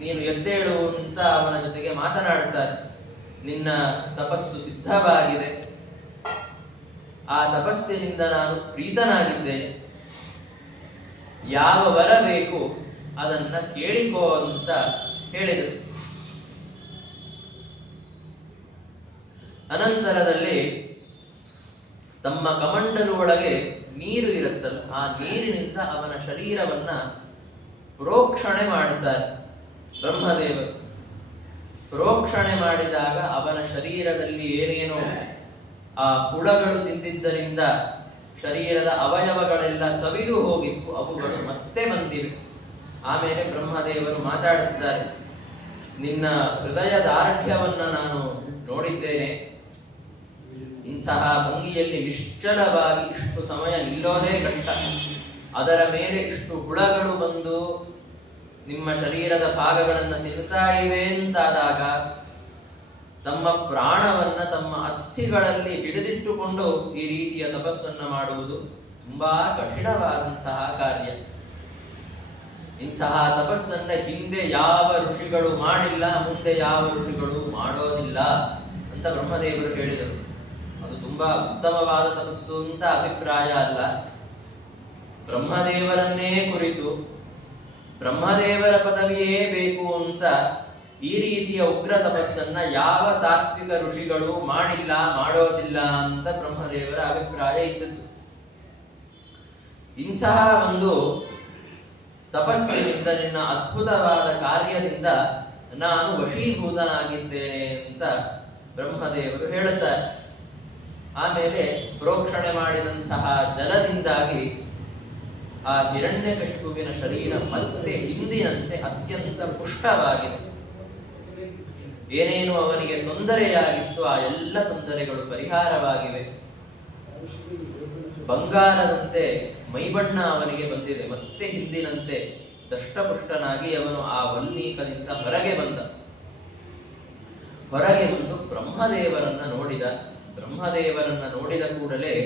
ನೀನು ಎದ್ದೇಳು ಅಂತ ಅವನ ಜೊತೆಗೆ ಮಾತನಾಡುತ್ತಾರೆ. ನಿನ್ನ ತಪಸ್ಸು ಸಿದ್ಧವಾಗಿದೆ, ಆ ತಪಸ್ಸಿನಿಂದ ನಾನು ಪ್ರೀತನಾಗಿದ್ದೇನೆ, ಯಾವ ವರ ಬೇಕು ಅದನ್ನ ಕೇಳಿಕೋ ಅಂತ ಹೇಳಿದರು. ಅನಂತರದಲ್ಲಿ ತಮ್ಮ ಕಮಂಡಲು ಒಳಗೆ ನೀರು ಇರುತ್ತಲ್ಲ, ಆ ನೀರಿನಿಂದ ಅವನ ಶರೀರವನ್ನ ಪ್ರೋಕ್ಷಣೆ ಮಾಡುತ್ತಾರೆ ಬ್ರಹ್ಮದೇವರು. ಪ್ರೋಕ್ಷಣೆ ಮಾಡಿದಾಗ ಅವನ ಶರೀರದಲ್ಲಿ ಏನೇನೋ ಆ ಹುಳಗಳು ತಿಂದಿದ್ದರಿಂದ ಶರೀರದ ಅವಯವಗಳೆಲ್ಲ ಸವಿದು ಹೋಗಿತ್ತು, ಅವುಗಳು ಮತ್ತೆ ಬಂದಿವೆ. ಆಮೇಲೆ ಬ್ರಹ್ಮದೇವರು ಮಾತಾಡಿಸ್ತಾರೆ, ನಿನ್ನ ಹೃದಯ ದಾರ್ಢ್ಯವನ್ನ ನಾನು ನೋಡಿದ್ದೇನೆ. ಇಂತಹ ಭಂಗಿಯಲ್ಲಿ ನಿಶ್ಚಲವಾಗಿ ಇಷ್ಟು ಸಮಯ ನಿಲ್ಲೋದೇ ಕಷ್ಟ. ಅದರ ಮೇಲೆ ಇಷ್ಟು ಹುಳಗಳು ಬಂದು ನಿಮ್ಮ ಶರೀರದ ಭಾಗಗಳನ್ನು ತಿನ್ನುತ್ತಾ ಇವೆ ಅಂತಾದಾಗ ತಮ್ಮ ಪ್ರಾಣವನ್ನ ತಮ್ಮ ಅಸ್ಥಿಗಳಲ್ಲಿ ಹಿಡಿದಿಟ್ಟುಕೊಂಡು ಈ ರೀತಿಯ ತಪಸ್ಸನ್ನು ಮಾಡುವುದು ತುಂಬಾ ಕಠಿಣವಾದಂತಹ ಕಾರ್ಯ. ಇಂತಹ ತಪಸ್ಸನ್ನ ಹಿಂದೆ ಯಾವ ಋಷಿಗಳು ಮಾಡಿಲ್ಲ, ಮುಂದೆ ಯಾವ ಋಷಿಗಳು ಮಾಡೋದಿಲ್ಲ ಅಂತ ಬ್ರಹ್ಮದೇವರು ಹೇಳಿದರು. ಅದು ತುಂಬಾ ಉತ್ತಮವಾದ ತಪಸ್ಸು ಅಂತ ಅಭಿಪ್ರಾಯ ಅಲ್ಲ. ಬ್ರಹ್ಮದೇವರನ್ನೇ ಕುರಿತು ಬ್ರಹ್ಮದೇವರ ಪದವಿಯೇ ಬೇಕು ಅಂತ ಈ ರೀತಿಯ ಉಗ್ರ ತಪಸ್ಸನ್ನ ಯಾವ ಸಾತ್ವಿಕ ಋಷಿಗಳು ಮಾಡಿಲ್ಲ, ಮಾಡೋದಿಲ್ಲ ಅಂತ ಬ್ರಹ್ಮದೇವರ ಅಭಿಪ್ರಾಯ ಇದ್ದದ್ದು. ಇಂತಹ ಒಂದು ತಪಸ್ಸಿನಿಂದ, ನಿನ್ನ ಅದ್ಭುತವಾದ ಕಾರ್ಯದಿಂದ ನಾನು ವಶೀಭೂತನಾಗಿದ್ದೇನೆ ಅಂತ ಬ್ರಹ್ಮದೇವರು ಹೇಳುತ್ತಾರೆ. ಆಮೇಲೆ ಪ್ರೋಕ್ಷಣೆ ಮಾಡಿದಂತಹ ಜಲದಿಂದಾಗಿ ಆ ಹಿರಣ್ಯಕಶಿಪುವಿನ ಶರೀರ ಮತ್ತೆ ಹಿಂದಿನಂತೆ ಅತ್ಯಂತ ಪುಷ್ಟವಾಗಿದೆ. ಏನೇನು ಅವನಿಗೆ ತೊಂದರೆಯಾಗಿತ್ತು ಆ ಎಲ್ಲ ತೊಂದರೆಗಳು ಪರಿಹಾರವಾಗಿವೆ. ಬಂಗಾರದಂತೆ ಮೈಬಣ್ಣ ಅವನಿಗೆ ಬಂದಿದೆ. ಮತ್ತೆ ಹಿಂದಿನಂತೆ ದಷ್ಟಪುಷ್ಟನಾಗಿ ಅವನು ಆ ವಲ್ಮೀಕದಿಂದ ಹೊರಗೆ ಬಂದ. ಹೊರಗೆ ಬಂದು ಬ್ರಹ್ಮದೇವರನ್ನ ನೋಡಿದ. ಬ್ರಹ್ಮದೇವರನ್ನ ನೋಡಿದ ಕೂಡಲೇ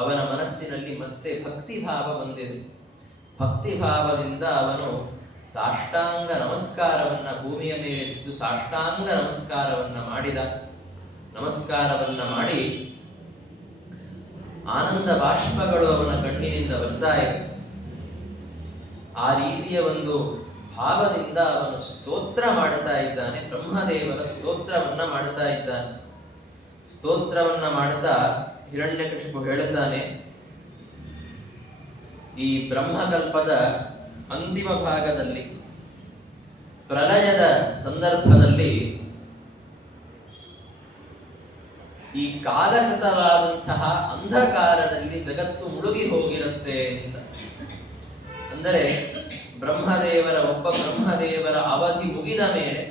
ಅವನ ಮನಸ್ಸಿನಲ್ಲಿ ಮತ್ತೆ ಭಕ್ತಿಭಾವ ಬಂದಿದೆ. ಭಕ್ತಿಭಾವದಿಂದ ಅವನು ಸಾಷ್ಟಾಂಗ ನಮಸ್ಕಾರವನ್ನ, ಭೂಮಿಯ ಮೇಲೆ ಬಿದ್ದು ಸಾಷ್ಟಾಂಗ ನಮಸ್ಕಾರವನ್ನ ಮಾಡಿದ. ನಮಸ್ಕಾರವನ್ನ ಮಾಡಿ ಆನಂದ ಬಾಷ್ಪಗಳು ಅವನ ಕಣ್ಣಿನಿಂದ ಬರ್ತಾ ಇವೆ. ಆ ರೀತಿಯ ಒಂದು ಭಾವದಿಂದ ಅವನು ಸ್ತೋತ್ರ ಮಾಡುತ್ತಾ ಇದ್ದಾನೆ. ಬ್ರಹ್ಮದೇವರ ಸ್ತೋತ್ರವನ್ನ ಮಾಡುತ್ತಾ ಇದ್ದಾನೆ. ಸ್ತೋತ್ರವನ್ನ ಮಾಡುತ್ತಾ ಹಿರಣ್ಯಕಶಿಪು ಹೇಳುತ್ತಾನೆ, ಈ ಬ್ರಹ್ಮಕಲ್ಪದ ಅಂತಿಮ ಭಾಗದಲ್ಲಿ, ಪ್ರಳಯದ ಸಂದರ್ಭದಲ್ಲಿ ಈ ಕಾಲಕೃತವಾದಂತಹ ಅಂಧಕಾರದಲ್ಲಿ ಜಗತ್ತು ಮುಳುಗಿ ಹೋಗಿರುತ್ತೆ ಅಂತ. ಅಂದರೆ ಒಬ್ಬ ಬ್ರಹ್ಮದೇವರ ಅವಧಿ ಮುಗಿದ ಮೇಲೆ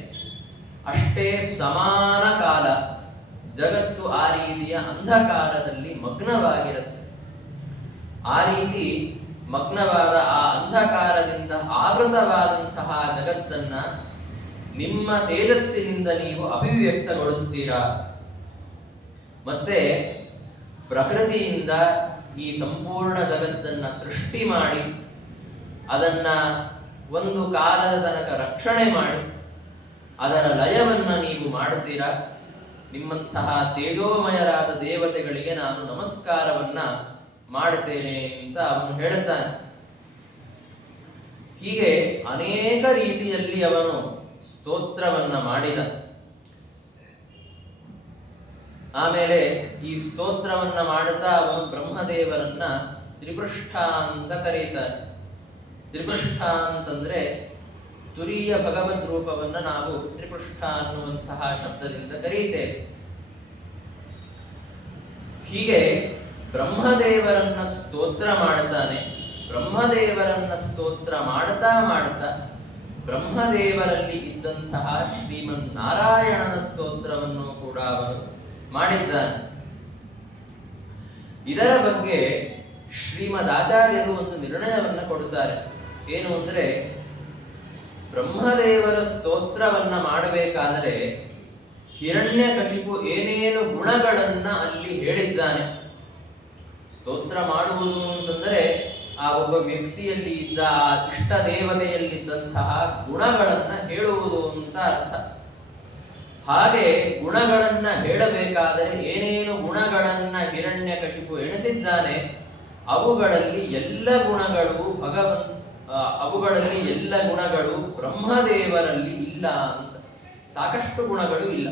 ಅಷ್ಟೇ ಸಮಾನ ಕಾಲ ಜಗತ್ತು ಆ ರೀತಿಯ ಅಂಧಕಾರದಲ್ಲಿ ಮಗ್ನವಾಗಿರುತ್ತೆ. ಆ ರೀತಿ ಮಗ್ನವಾದ ಆ ಅಂಧಕಾರದಿಂದ ಆವೃತವಾದಂತಹ ಜಗತ್ತನ್ನ ನಿಮ್ಮ ತೇಜಸ್ಸಿನಿಂದ ನೀವು ಅಭಿವ್ಯಕ್ತಗೊಳಿಸ್ತೀರಾ. ಮತ್ತೆ ಪ್ರಕೃತಿಯಿಂದ ಈ ಸಂಪೂರ್ಣ ಜಗತ್ತನ್ನ ಸೃಷ್ಟಿ ಮಾಡಿ ಅದನ್ನ ಒಂದು ಕಾಲದ ತನಕ ರಕ್ಷಣೆ ಮಾಡಿ ಅದರ ಲಯವನ್ನ ನೀವು ಮಾಡುತ್ತೀರಾ. ನಿಮ್ಮಂತಹ ತೇಜೋಮಯರಾದ ದೇವತೆಗಳಿಗೆ ನಾನು ನಮಸ್ಕಾರವನ್ನ ಮಾಡುತ್ತೇನೆ ಅಂತ ಅವನು ಹೇಳುತ್ತಾನೆ. ಹೀಗೆ ಅನೇಕ ರೀತಿಯಲ್ಲಿ ಅವನು ಸ್ತೋತ್ರವನ್ನ ಮಾಡಿದ. ಆಮೇಲೆ ಈ ಸ್ತೋತ್ರವನ್ನ ಮಾಡುತ್ತಾ ಅವನು ಬ್ರಹ್ಮದೇವರನ್ನ ತ್ರಿಪೃಷ್ಠ ಅಂತ ಕರೀತಾನೆ. ತ್ರಿಪೃಷ್ಠ ಅಂತಂದ್ರೆ ತುರಿಯ ಭಗವದ್ ರೂಪವನ್ನು ನಾವು ತ್ರಿಪೃಷ್ಠ ಅನ್ನುವಂತಹ ಶಬ್ದದಿಂದ ಕರೆಯುತ್ತೇವೆ. ಹೀಗೆ ಬ್ರಹ್ಮದೇವರನ್ನ ಸ್ತೋತ್ರ ಮಾಡುತ್ತಾನೆ. ಬ್ರಹ್ಮದೇವರನ್ನ ಸ್ತೋತ್ರ ಮಾಡ್ತಾ ಮಾಡ್ತಾ ಬ್ರಹ್ಮದೇವರಲ್ಲಿ ಇದ್ದಂತಹ ಶ್ರೀಮನ್ನಾರಾಯಣನ ಸ್ತೋತ್ರವನ್ನು ಕೂಡ ಅವನು ಮಾಡಿದ್ದಾನೆ. ಇದರ ಬಗ್ಗೆ ಶ್ರೀಮದ್ ಆಚಾರ್ಯರು ಒಂದು ನಿರ್ಣಯವನ್ನು ಕೊಡುತ್ತಾರೆ. ಏನು ಅಂದರೆ, ಬ್ರಹ್ಮದೇವರ ಸ್ತೋತ್ರವನ್ನ ಮಾಡಬೇಕಾದರೆ ಹಿರಣ್ಯಕಶಿಪು ಏನೇನು ಗುಣಗಳನ್ನ ಅಲ್ಲಿ ಹೇಳಿದ್ದಾನೆ. ಸ್ತೋತ್ರ ಮಾಡುವುದು ಅಂತಂದರೆ ಆ ಒಬ್ಬ ವ್ಯಕ್ತಿಯಲ್ಲಿ ಇದ್ದ ಆ ಇಷ್ಟ ದೇವತೆಯಲ್ಲಿದ್ದಂತಹ ಗುಣಗಳನ್ನ ಹೇಳುವುದು ಅಂತ ಅರ್ಥ. ಹಾಗೆ ಗುಣಗಳನ್ನ ಹೇಳಬೇಕಾದರೆ ಏನೇನು ಗುಣಗಳನ್ನ ಹಿರಣ್ಯಕಶಿಪು ಎಣಿಸಿದ್ದಾನೆ, ಅವುಗಳಲ್ಲಿ ಎಲ್ಲ ಗುಣಗಳು ಬ್ರಹ್ಮದೇವರಲ್ಲಿ ಇಲ್ಲ ಅಂತ. ಸಾಕಷ್ಟು ಗುಣಗಳು ಇಲ್ಲ.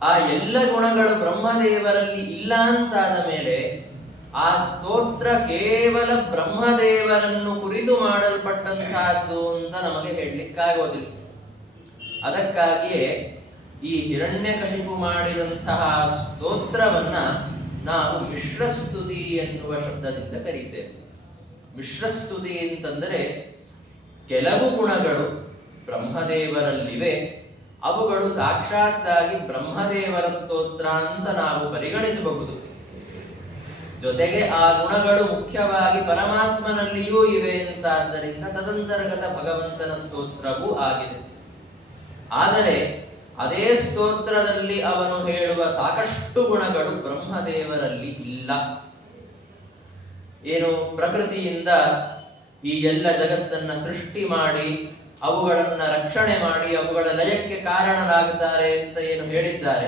ಆ ಎಲ್ಲ ಗುಣಗಳು ಬ್ರಹ್ಮದೇವರಲ್ಲಿ ಇಲ್ಲ ಅಂತಾದ ಮೇಲೆ ಆ ಸ್ತೋತ್ರ ಕೇವಲ ಬ್ರಹ್ಮದೇವರನ್ನು ಕುರಿತು ಮಾಡಲ್ಪಟ್ಟಂತಹದ್ದು ಅಂತ ನಮಗೆ ಹೇಳಲಿಕ್ಕಾಗೋದಿಲ್ಲ. ಅದಕ್ಕಾಗಿಯೇ ಈ ಹಿರಣ್ಯಕಶಿಪು ಮಾಡಿದಂತಹ ಸ್ತೋತ್ರವನ್ನ ನಾವು ಮಿಶ್ರಸ್ತುತಿ ಎನ್ನುವ ಶಬ್ದದಿಂದ ಕರೀತೇವೆ. ಮಿಶ್ರಸ್ತುತಿ ಅಂತಂದರೆ ಕೆಲವು ಗುಣಗಳು ಬ್ರಹ್ಮದೇವರಲ್ಲಿವೆ, ಅವುಗಳು ಸಾಕ್ಷಾತ್ತಾಗಿ ಬ್ರಹ್ಮದೇವರ ಸ್ತೋತ್ರ ಅಂತ ನಾವು ಪರಿಗಣಿಸಬಹುದು. ಜೊತೆಗೆ ಆ ಗುಣಗಳು ಮುಖ್ಯವಾಗಿ ಪರಮಾತ್ಮನಲ್ಲಿಯೂ ಇವೆ ಅಂತಾದ್ದರಿಂದ ತದಂತರ್ಗತ ಭಗವಂತನ ಸ್ತೋತ್ರವೂ ಆಗಿದೆ. ಆದರೆ ಅದೇ ಸ್ತೋತ್ರದಲ್ಲಿ ಅವನು ಹೇಳುವ ಸಾಕಷ್ಟು ಗುಣಗಳು ಬ್ರಹ್ಮದೇವರಲ್ಲಿ ಇಲ್ಲ. ಏನು, ಪ್ರಕೃತಿಯಿಂದ ಈ ಎಲ್ಲ ಜಗತ್ತನ್ನ ಸೃಷ್ಟಿ ಮಾಡಿ ಅವುಗಳನ್ನ ರಕ್ಷಣೆ ಮಾಡಿ ಅವುಗಳ ಲಯಕ್ಕೆ ಕಾರಣರಾಗುತ್ತಾರೆ ಅಂತ ಏನು ಹೇಳಿದ್ದಾರೆ,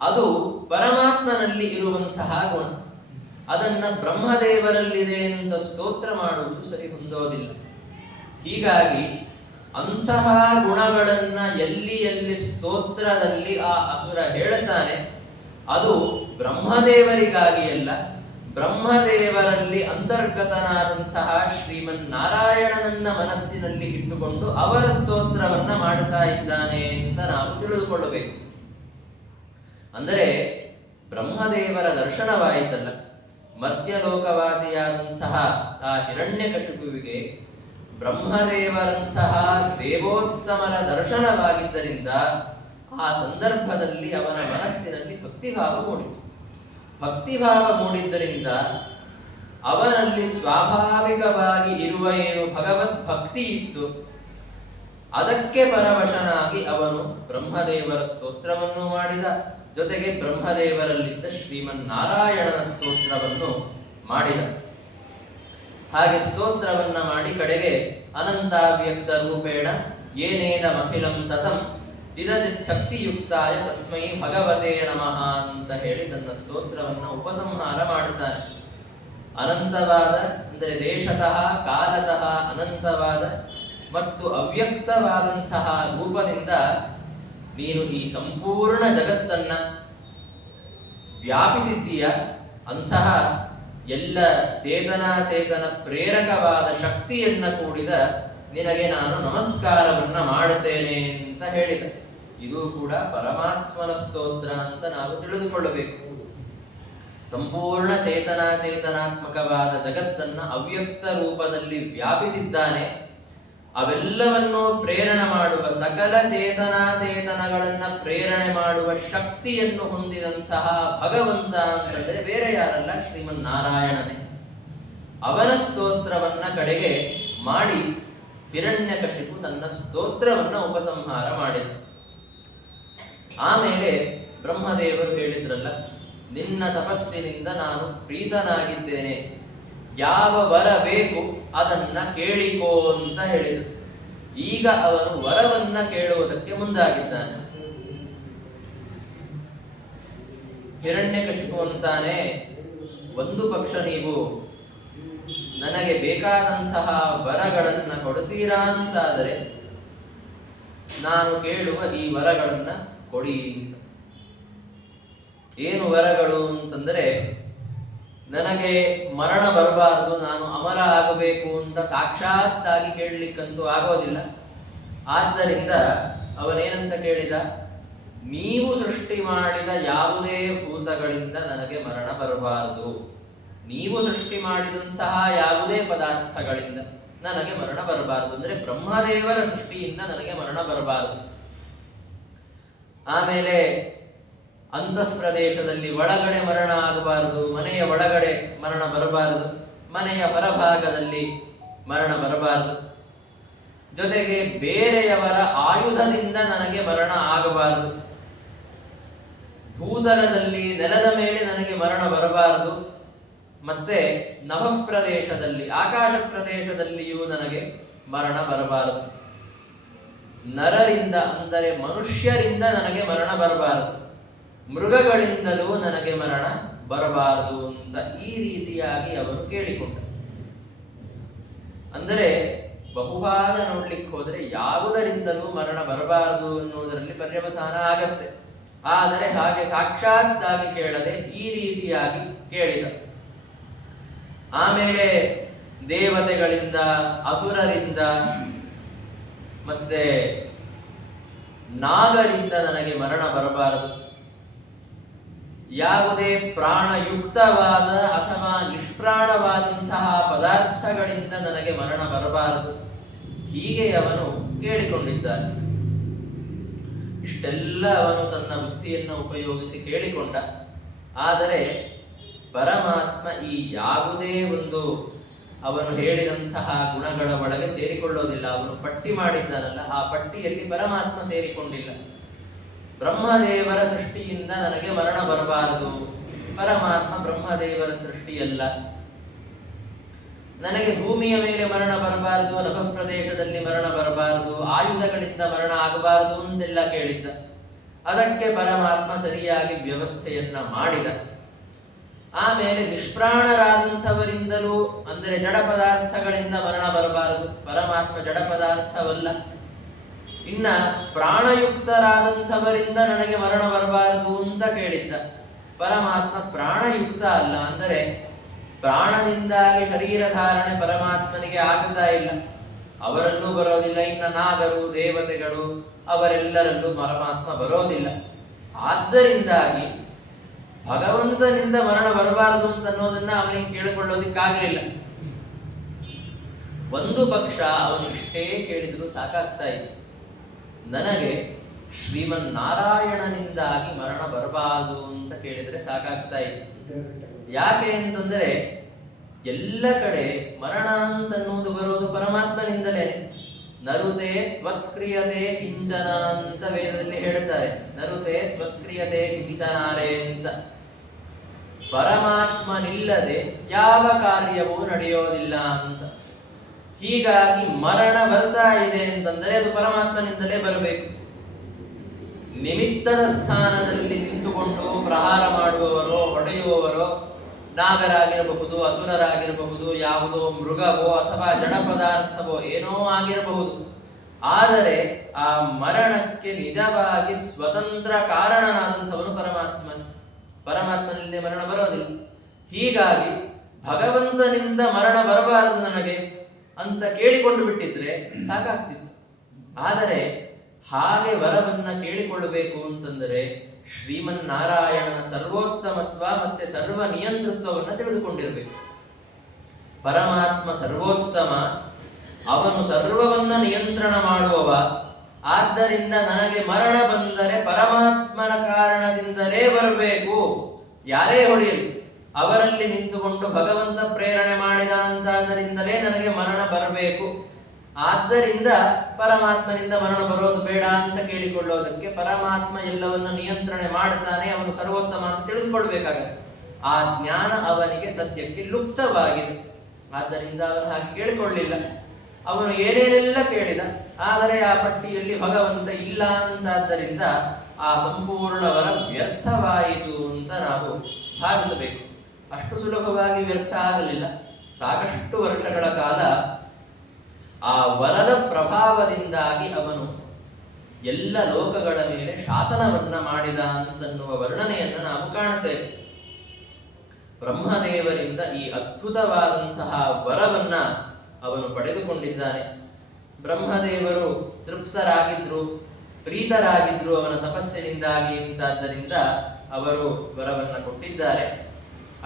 ಅದು ಪರಮಾತ್ಮನಲ್ಲಿ ಇರುವಂತಹ ಗುಣ. ಅದನ್ನ ಬ್ರಹ್ಮದೇವರಲ್ಲಿದೆ ಅಂತ ಸ್ತೋತ್ರ ಮಾಡುವುದು ಸರಿ ಹೊಂದೋದಿಲ್ಲ. ಹೀಗಾಗಿ ಅಂತಹ ಗುಣಗಳನ್ನ ಎಲ್ಲಿ ಸ್ತೋತ್ರದಲ್ಲಿ ಆ ಅಸುರ ಹೇಳುತ್ತಾನೆ, ಅದು ಬ್ರಹ್ಮದೇವರಿಗಾಗಿ ಅಲ್ಲ, ಬ್ರಹ್ಮದೇವರಲ್ಲಿ ಅಂತರ್ಗತನಾದಂತಹ ಶ್ರೀಮನ್ನಾರಾಯಣನನ್ನ ಮನಸ್ಸಿನಲ್ಲಿ ಇಟ್ಟುಕೊಂಡು ಅವರ ಸ್ತೋತ್ರವನ್ನ ಮಾಡುತ್ತಾ ಇದ್ದಾನೆ ಅಂತ ನಾವು ತಿಳಿದುಕೊಳ್ಳಬೇಕು. ಅಂದರೆ ಬ್ರಹ್ಮದೇವರ ದರ್ಶನವಾಯಿತಲ್ಲ, ಮರ್ತ್ಯಲೋಕವಾಸಿಯಾದಂತಹ ಆ ಹಿರಣ್ಯಕಶಿಪುವಿಗೆ ಬ್ರಹ್ಮದೇವರಂತಹ ದೇವೋತ್ತಮರ ದರ್ಶನವಾಗಿದ್ದರಿಂದ ಆ ಸಂದರ್ಭದಲ್ಲಿ ಅವನ ಮನಸ್ಸಿನಲ್ಲಿ ಭಕ್ತಿಭಾವ ಮೂಡಿತು. ಭಕ್ತಿಭಾವ ಮೂಡಿದ್ದರಿಂದ ಅವನಲ್ಲಿ ಸ್ವಾಭಾವಿಕವಾಗಿ ಇರುವ ಏನು ಭಗವದ್ಭಕ್ತಿ ಇತ್ತು, ಅದಕ್ಕೆ ಪರವಶನಾಗಿ ಅವನು ಬ್ರಹ್ಮದೇವರ ಸ್ತೋತ್ರವನ್ನು ಮಾಡಿದ. ಜೊತೆಗೆ ಬ್ರಹ್ಮದೇವರಲ್ಲಿದ್ದ ಶ್ರೀಮನ್ನಾರಾಯಣನ ಸ್ತೋತ್ರವನ್ನು ಮಾಡಿದ. ಹಾಗೆ ಸ್ತೋತ್ರವನ್ನ ಮಾಡಿ ಕಡೆಗೆ ಅನಂತಾವ್ಯಕ್ತ ರೂಪೇಣ ಏನೇದಮಖಿಲಂ ತತಂ ಚಿದಚಿಚ್ಛಕ್ತಿಯುಕ್ತಾಯ ತಸ್ಮೈ ಭಗವತೆ ನಮಃ ಅಂತ ಹೇಳಿ ತನ್ನ ಸ್ತೋತ್ರವನ್ನು ಉಪಸಂಹಾರ ಮಾಡುತ್ತಾನೆ. ಅನಂತವಾದ ಅಂದರೆ ದೇಶತಃ ಕಾಲತಃ ಅನಂತವಾದ ಮತ್ತು ಅವ್ಯಕ್ತವಾದಂತಹ ರೂಪದಿಂದ ನೀನು ಈ ಸಂಪೂರ್ಣ ಜಗತ್ತನ್ನ ವ್ಯಾಪಿಸಿದ್ದೀಯ. ಅಂತಹ ಎಲ್ಲ ಚೇತನ ಪ್ರೇರಕವಾದ ಶಕ್ತಿಯನ್ನ ಕೂಡಿದ ನಿನಗೆ ನಾನು ನಮಸ್ಕಾರವನ್ನ ಮಾಡುತ್ತೇನೆ ಅಂತ ಹೇಳಿದ. ಇದು ಕೂಡ ಪರಮಾತ್ಮನ ಸ್ತೋತ್ರ ಅಂತ ನಾವು ತಿಳಿದುಕೊಳ್ಳಬೇಕು. ಸಂಪೂರ್ಣ ಚೇತನಾತ್ಮಕವಾದ ಜಗತ್ತನ್ನ ಅವ್ಯಕ್ತ ರೂಪದಲ್ಲಿ ವ್ಯಾಪಿಸಿದ್ದಾನೆ. ಅವೆಲ್ಲವನ್ನೂ ಪ್ರೇರಣೆ ಮಾಡುವ ಸಕಲ ಚೇತನಗಳನ್ನ ಪ್ರೇರಣೆ ಮಾಡುವ ಶಕ್ತಿಯನ್ನು ಹೊಂದಿದಂತಹ ಭಗವಂತ ಅಂತಂದರೆ ಬೇರೆ ಯಾರಲ್ಲ, ಶ್ರೀಮನ್ನಾರಾಯಣನೇ. ಅವನ ಸ್ತೋತ್ರವನ್ನ ಕಡೆಗೆ ಮಾಡಿ ಹಿರಣ್ಯಕಶಿಪು ತನ್ನ ಸ್ತೋತ್ರವನ್ನ ಉಪಸಂಹಾರ ಮಾಡಿದ. ಆಮೇಲೆ ಬ್ರಹ್ಮದೇವರು ಹೇಳಿದ್ರಲ್ಲ, ನಿನ್ನ ತಪಸ್ಸಿನಿಂದ ನಾನು ಪ್ರೀತನಾಗಿದ್ದೇನೆ, ಯಾವ ವರ ಬೇಕು ಅದನ್ನ ಕೇಳಿಕೋ ಅಂತ ಹೇಳಿದರು. ಈಗ ಅವನು ವರವನ್ನ ಕೇಳುವುದಕ್ಕೆ ಮುಂದಾಗಿದ್ದಾನೆ. ಹಿರಣ್ಯಕಶಿಪು ಅಂತಾನೆ, ಒಂದು ಪಕ್ಷ ನೀವು ನನಗೆ ಬೇಕಾದಂತಹ ವರಗಳನ್ನ ಕೊಡ್ತೀರಾ ಅಂತಾದರೆ ನಾನು ಕೇಳುವ ಈ ವರಗಳನ್ನ ಕೊಡಿ ಅಂತ. ಏನು ವರಗಳು ಅಂತಂದರೆ, ನನಗೆ ಮರಣ ಬರಬಾರದು, ನಾನು ಅಮರ ಆಗಬೇಕು ಅಂತ ಸಾಕ್ಷಾತ್ತಾಗಿ ಕೇಳಲಿಕ್ಕಂತೂ ಆಗೋದಿಲ್ಲ. ಆದ್ದರಿಂದ ಅವನೇನಂತ ಕೇಳಿದ, ನೀವು ಸೃಷ್ಟಿ ಮಾಡಿದ ಯಾವುದೇ ಭೂತಗಳಿಂದ ನನಗೆ ಮರಣ ಬರಬಾರದು, ನೀವು ಸೃಷ್ಟಿ ಮಾಡಿದಂತಹ ಯಾವುದೇ ಪದಾರ್ಥಗಳಿಂದ ನನಗೆ ಮರಣ ಬರಬಾರದು. ಅಂದರೆ ಬ್ರಹ್ಮದೇವರ ಸೃಷ್ಟಿಯಿಂದ ನನಗೆ ಮರಣ ಬರಬಾರದು. ಆಮೇಲೆ ಅಂತಃ ಪ್ರದೇಶದಲ್ಲಿ ಒಳಗಡೆ ಮರಣ ಆಗಬಾರದು, ಮನೆಯ ಒಳಗಡೆ ಮರಣ ಬರಬಾರದು, ಮನೆಯ ಹೊರಭಾಗದಲ್ಲಿ ಮರಣ ಬರಬಾರದು, ಜೊತೆಗೆ ಬೇರೆಯವರ ಆಯುಧದಿಂದ ನನಗೆ ಮರಣ ಆಗಬಾರದು, ಭೂತಲದಲ್ಲಿ ನೆಲದ ಮೇಲೆ ನನಗೆ ಮರಣ ಬರಬಾರದು, ಮತ್ತೆ ನಭಃ ಪ್ರದೇಶದಲ್ಲಿ ಆಕಾಶ ಪ್ರದೇಶದಲ್ಲಿಯೂ ನನಗೆ ಮರಣ ಬರಬಾರದು, ನರರಿಂದ ಅಂದರೆ ಮನುಷ್ಯರಿಂದ ನನಗೆ ಮರಣ ಬರಬಾರದು, ಮೃಗಗಳಿಂದಲೂ ನನಗೆ ಮರಣ ಬರಬಾರದು ಅಂತ ಈ ರೀತಿಯಾಗಿ ಅವರು ಕೇಳಿಕೊಂಡರು. ಅಂದರೆ ಬಹುಭಾಗ ನೋಡ್ಲಿಕ್ಕೆ ಹೋದರೆ ಯಾವುದರಿಂದಲೂ ಮರಣ ಬರಬಾರದು ಅನ್ನುವುದರಲ್ಲಿ ಪರ್ಯವಸಾನ ಆಗತ್ತೆ. ಆದರೆ ಹಾಗೆ ಸಾಕ್ಷಾತ್ತಾಗಿ ಕೇಳದೆ ಈ ರೀತಿಯಾಗಿ ಕೇಳಿದ. ಆಮೇಲೆ ದೇವತೆಗಳಿಂದ, ಅಸುರರಿಂದ, ಮತ್ತೆ ನಾಗರಿಂದ ನನಗೆ ಮರಣ ಬರಬಾರದು, ಯಾವುದೇ ಪ್ರಾಣಯುಕ್ತವಾದ ಅಥವಾ ನಿಷ್ಪ್ರಾಣವಾದಂತಹ ಪದಾರ್ಥಗಳಿಂದ ನನಗೆ ಮರಣ ಬರಬಾರದು, ಹೀಗೆ ಅವನು ಕೇಳಿಕೊಂಡಿದ್ದಾನೆ. ಇಷ್ಟೆಲ್ಲ ಅವನು ತನ್ನ ಬುದ್ಧಿಯನ್ನು ಉಪಯೋಗಿಸಿ ಕೇಳಿಕೊಂಡ. ಆದರೆ ಪರಮಾತ್ಮ ಈ ಯಾವುದೇ ಒಂದು ಅವನು ಹೇಳಿದಂತಹ ಗುಣಗಳ ಒಳಗೆ ಸೇರಿಕೊಳ್ಳೋದಿಲ್ಲ. ಅವನು ಪಟ್ಟಿ ಮಾಡಿದ್ದಾನಲ್ಲ, ಆ ಪಟ್ಟಿಯಲ್ಲಿ ಪರಮಾತ್ಮ ಸೇರಿಕೊಂಡಿಲ್ಲ. ಬ್ರಹ್ಮದೇವರ ಸೃಷ್ಟಿಯಿಂದ ನನಗೆ ಮರಣ ಬರಬಾರದು, ಪರಮಾತ್ಮ ಬ್ರಹ್ಮದೇವರ ಸೃಷ್ಟಿಯಲ್ಲ. ನನಗೆ ಭೂಮಿಯ ಮೇಲೆ ಮರಣ ಬರಬಾರದು, ನಭಃ ಪ್ರದೇಶದಲ್ಲಿ ಮರಣ ಬರಬಾರದು, ಆಯುಧಗಳಿಂದ ಮರಣ ಆಗಬಾರದು ಅಂತೆಲ್ಲ ಕೇಳಿದ್ದ. ಅದಕ್ಕೆ ಪರಮಾತ್ಮ ಸರಿಯಾಗಿ ವ್ಯವಸ್ಥೆಯನ್ನ ಮಾಡಿದ. ಆಮೇಲೆ ನಿಷ್ಪ್ರಾಣರಾದಂಥವರಿಂದಲೂ ಅಂದರೆ ಜಡ ಪದಾರ್ಥಗಳಿಂದ ಮರಣ ಬರಬಾರದು, ಪರಮಾತ್ಮ ಜಡ ಪದಾರ್ಥವಲ್ಲ. ಇನ್ನ ಪ್ರಾಣಯುಕ್ತರಾದಂಥವರಿಂದ ನನಗೆ ಮರಣ ಬರಬಾರದು ಅಂತ ಕೇಳಿದ್ದ. ಪರಮಾತ್ಮ ಪ್ರಾಣಯುಕ್ತ ಅಲ್ಲ, ಅಂದರೆ ಪ್ರಾಣದಿಂದಾಗಿ ಶರೀರ ಧಾರಣೆ ಪರಮಾತ್ಮನಿಗೆ ಆಗುತ್ತಾ ಇಲ್ಲ, ಅವರಲ್ಲೂ ಬರೋದಿಲ್ಲ. ಇನ್ನು ನಾಗರು, ದೇವತೆಗಳು ಅವರೆಲ್ಲರಲ್ಲೂ ಪರಮಾತ್ಮ ಬರೋದಿಲ್ಲ. ಆದ್ದರಿಂದಾಗಿ ಭಗವಂತನಿಂದ ಮರಣ ಬರಬಾರದು ಅಂತ ಅನ್ನೋದನ್ನ ಅವನಿಗೆ ಕೇಳಿಕೊಳ್ಳೋದಿಕ್ಕಾಗಲಿಲ್ಲ. ಒಂದು ಪಕ್ಷ ಅವನು ಇಷ್ಟೇ ಕೇಳಿದ್ರು ಸಾಕಾಗ್ತಾ ಇತ್ತು, ನನಗೆ ಶ್ರೀಮನ್ನಾರಾಯಣನಿಂದಾಗಿ ಮರಣ ಬರಬಾರದು ಅಂತ ಕೇಳಿದರೆ ಸಾಕಾಗ್ತಾ ಇತ್ತು. ಯಾಕೆ ಅಂತಂದರೆ ಎಲ್ಲ ಕಡೆ ಮರಣ ಅಂತನ್ನುವುದು ಬರೋದು ಪರಮಾತ್ಮನಿಂದಲೇ. ನರುತೆ ತ್ವತ್ಕ್ರಿಯತೆ ಕಿಂಚನ ಅಂತ ವೇದದಲ್ಲಿ ಹೇಳ್ತಾರೆ. ನರುತೆ ತ್ವತ್ಕ್ರಿಯತೆ ಕಿಂಚನಾರೇ ಅಂತ. ಪರಮಾತ್ಮನಿಲ್ಲದೆ ಯಾವ ಕಾರ್ಯವೂ ನಡೆಯೋದಿಲ್ಲ ಅಂತ. ಹೀಗಾಗಿ ಮರಣ ಬರ್ತಾ ಇದೆ ಅಂತಂದರೆ ಅದು ಪರಮಾತ್ಮನಿಂದಲೇ ಬರಬೇಕು. ನಿಮಿತ್ತದ ಸ್ಥಾನದಲ್ಲಿ ನಿಂತುಕೊಂಡು ಪ್ರಹಾರ ಮಾಡುವವರೋ ಹೊಡೆಯುವವರೋ ನಾಗರಾಗಿರಬಹುದು, ಅಸುರರಾಗಿರಬಹುದು, ಯಾವುದೋ ಮೃಗವೋ ಅಥವಾ ಜಡ ಪದಾರ್ಥವೋ ಏನೋ ಆಗಿರಬಹುದು. ಆದರೆ ಆ ಮರಣಕ್ಕೆ ನಿಜವಾಗಿ ಸ್ವತಂತ್ರ ಕಾರಣನಾದಂಥವನು ಪರಮಾತ್ಮನಿಂದ ಮರಣ ಬರೋದಿಲ್ಲ. ಹೀಗಾಗಿ ಭಗವಂತನಿಂದ ಮರಣ ಬರಬಾರದು ನನಗೆ ಅಂತ ಕೇಳಿಕೊಂಡು ಬಿಟ್ಟಿದ್ರೆ ಸಾಕಾಗ್ತಿತ್ತು. ಆದರೆ ಹಾಗೆ ವರವನ್ನ ಕೇಳಿಕೊಳ್ಳಬೇಕು ಅಂತಂದರೆ ಶ್ರೀಮನ್ನಾರಾಯಣನ ಸರ್ವೋತ್ತಮತ್ವ ಮತ್ತೆ ಸರ್ವ ನಿಯಂತೃತ್ವವನ್ನು ತಿಳಿದುಕೊಂಡಿರಬೇಕು. ಪರಮಾತ್ಮ ಸರ್ವೋತ್ತಮ, ಅವನು ಸರ್ವವನ್ನ ನಿಯಂತ್ರಣ ಮಾಡುವವ. ಆದ್ದರಿಂದ ನನಗೆ ಮರಣ ಬಂದರೆ ಪರಮಾತ್ಮನ ಕಾರಣದಿಂದಲೇ ಬರಬೇಕು. ಯಾರೇ ಹೊಡೆಯಲಿ ಅವರಲ್ಲಿ ನಿಂತುಕೊಂಡು ಭಗವಂತ ಪ್ರೇರಣೆ ಮಾಡಿದ ಅಂತಾದರಿಂದಲೇ ನನಗೆ ಮರಣ ಬರಬೇಕು. ಆದ್ದರಿಂದ ಪರಮಾತ್ಮನಿಂದ ಮರಣ ಬರೋದು ಬೇಡ ಅಂತ ಕೇಳಿಕೊಳ್ಳೋದಕ್ಕೆ ಪರಮಾತ್ಮ ಎಲ್ಲವನ್ನ ನಿಯಂತ್ರಣೆ ಮಾಡುತ್ತಾನೆ, ಅವನು ಸರ್ವೋತ್ತಮ ಅಂತ ತಿಳಿದುಕೊಳ್ಬೇಕಾಗತ್ತೆ. ಆ ಜ್ಞಾನ ಅವನಿಗೆ ಸದ್ಯಕ್ಕೆ ಲುಪ್ತವಾಗಿದೆ. ಆದ್ದರಿಂದ ಅವನು ಹಾಗೆ ಕೇಳಿಕೊಳ್ಳಿಲ್ಲ. ಅವನು ಏನೇನೆಲ್ಲ ಕೇಳಿದ, ಆದರೆ ಆ ಪಟ್ಟಿಯಲ್ಲಿ ಭಗವಂತ ಇಲ್ಲ ಅಂತಾದ್ದರಿಂದ ಆ ಸಂಪೂರ್ಣವರ ವ್ಯರ್ಥವಾಯಿತು ಅಂತ ನಾವು ಭಾವಿಸಬೇಕು. ಅಷ್ಟು ಸುಲಭವಾಗಿ ವ್ಯರ್ಥ ಆಗಲಿಲ್ಲ. ಸಾಕಷ್ಟು ವರ್ಷಗಳ ಕಾಲ ಆ ವರದ ಪ್ರಭಾವದಿಂದಾಗಿ ಅವನು ಎಲ್ಲ ಲೋಕಗಳ ಮೇಲೆ ಶಾಸನವನ್ನ ಮಾಡಿದ ಅಂತನ್ನುವ ವರ್ಣನೆಯನ್ನು ನಾವು ಕಾಣುತ್ತೇವೆ. ಬ್ರಹ್ಮದೇವರಿಂದ ಈ ಅದ್ಭುತವಾದಂತಹ ವರವನ್ನ ಅವನು ಪಡೆದುಕೊಂಡಿದ್ದಾನೆ. ಬ್ರಹ್ಮದೇವರು ತೃಪ್ತರಾಗಿದ್ರು, ಪ್ರೀತರಾಗಿದ್ರು ಅವನ ತಪಸ್ಸಿನಿಂದಾಗಿ ಅಂತಾದ್ದರಿಂದ ಅವರು ವರವನ್ನ ಕೊಟ್ಟಿದ್ದಾರೆ.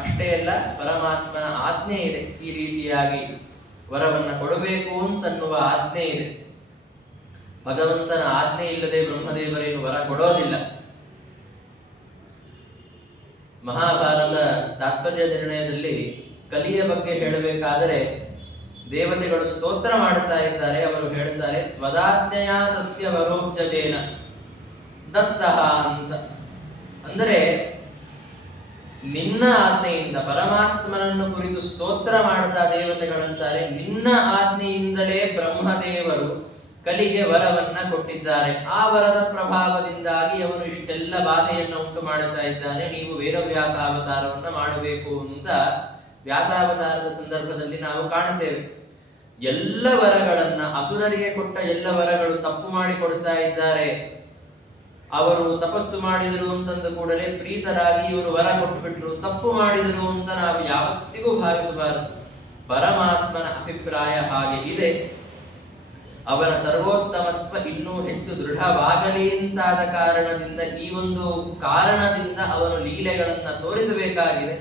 ಅಷ್ಟೇ ಅಲ್ಲ, ಪರಮಾತ್ಮನ ಆಜ್ಞೆ ಇದೆ, ಈ ರೀತಿಯಾಗಿ ವರವನ್ನ ಕೊಡಬೇಕು ಅಂತನ್ನುವ ಆಜ್ಞೆ ಇದೆ. ಭಗವಂತನ ಆಜ್ಞೆ ಇಲ್ಲದೆ ಬ್ರಹ್ಮದೇವರೇನು ವರ ಕೊಡೋದಿಲ್ಲ. ಮಹಾಭಾರತ ತಾತ್ಪರ್ಯ ನಿರ್ಣಯದಲ್ಲಿ ಕಲಿಯ ಬಗ್ಗೆ ಹೇಳಬೇಕಾದರೆ ದೇವತೆಗಳು ಸ್ತೋತ್ರ ಮಾಡುತ್ತಾ ಇದ್ದಾರೆ. ಅವರು ಹೇಳುತ್ತಾರೆ, ತ್ವದಾಜ್ಞೆಯ ತಸ್ಯ ವರೋಬ್ಜಜೇನ ದತ್ತಃ ಅಂತ. ಅಂದರೆ ನಿನ್ನ ಆಜ್ಞೆಯಿಂದ, ಪರಮಾತ್ಮನನ್ನು ಕುರಿತು ಸ್ತೋತ್ರ ಮಾಡುತ್ತಾ ದೇವತೆಗಳಂತಾರೆ, ನಿನ್ನ ಆಜ್ಞೆಯಿಂದಲೇ ಬ್ರಹ್ಮದೇವರು ಕಲಿಗೆ ವರವನ್ನ ಕೊಟ್ಟಿದ್ದಾರೆ. ಆ ವರದ ಪ್ರಭಾವದಿಂದಾಗಿ ಅವನು ಇಷ್ಟೆಲ್ಲ ಬಾಧೆಯನ್ನು ಉಂಟು ಮಾಡುತ್ತಾ ಇದ್ದಾನೆ. ನೀವು ವೇದವ್ಯಾಸ ಅವತಾರವನ್ನ ಮಾಡಬೇಕು ಅಂತ ವ್ಯಾಸಾವತಾರದ ಸಂದರ್ಭದಲ್ಲಿ ನಾವು ಕಾಣುತ್ತೇವೆ. ಎಲ್ಲ ವರಗಳನ್ನ, ಅಸುರರಿಗೆ ಕೊಟ್ಟ ಎಲ್ಲ ವರಗಳು ತಪ್ಪು ಮಾಡಿ ಕೊಡ್ತಾ ಇದ್ದಾರೆ. ಅವರು ತಪಸ್ಸು ಮಾಡಿದರು ಅಂತಂದ ಕೂಡಲೇ ಪ್ರೀತರಾಗಿ ಇವರು ವರ ಕೊಟ್ಟುಬಿಟ್ರು, ತಪ್ಪು ಮಾಡಿದರು ಅಂತ ನಾವು ಯಾವತ್ತಿಗೂ ಭಾವಿಸಬಾರದು. ಪರಮಾತ್ಮನ ಅಭಿಪ್ರಾಯ ಹಾಗೆ ಇದೆ. ಅವನ ಸರ್ವೋತ್ತಮತ್ವ ಇನ್ನೂ ಹೆಚ್ಚು ದೃಢವಾಗಲಿ ಅಂತಾದ ಕಾರಣದಿಂದ, ಈ ಒಂದು ಕಾರಣದಿಂದ ಅವನು ಲೀಲೆಗಳನ್ನು ತೋರಿಸಬೇಕಾಗಿದೆ.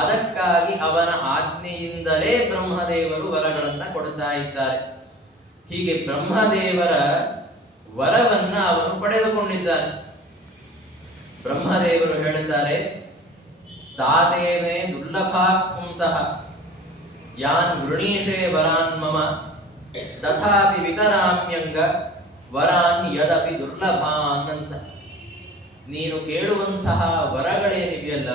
ಅದಕ್ಕಾಗಿ ಅವನ ಆಜ್ಞೆಯಿಂದಲೇ ಬ್ರಹ್ಮದೇವರು ವರಗಳನ್ನು ಕೊಡ್ತಾ ಇದ್ದಾರೆ. ಹೀಗೆ ಬ್ರಹ್ಮದೇವರ ವರವನ್ನ ಅವನು ಪಡೆದುಕೊಂಡಿದ್ದಾನೆ. ಬ್ರಹ್ಮದೇವರು ಹೇಳುತ್ತಾರೆ, ತಾತೇನೇ ದುರ್ಲಭಾಃ ಪುಂಸಃ ಯಾನ್ ವೃಣೀಷೇ ವರಾನ್ ಮಮ ತಥಾಪಿ ವಿತರಾಮ್ಯಂಗ ವರಾನ್ ಯದಪಿ ದುರ್ಲಭಾನ್ ಅಂತ. ನೀನು ಕೇಳುವಂತಹ ವರಗಳೇನಿವೆಯಲ್ಲ,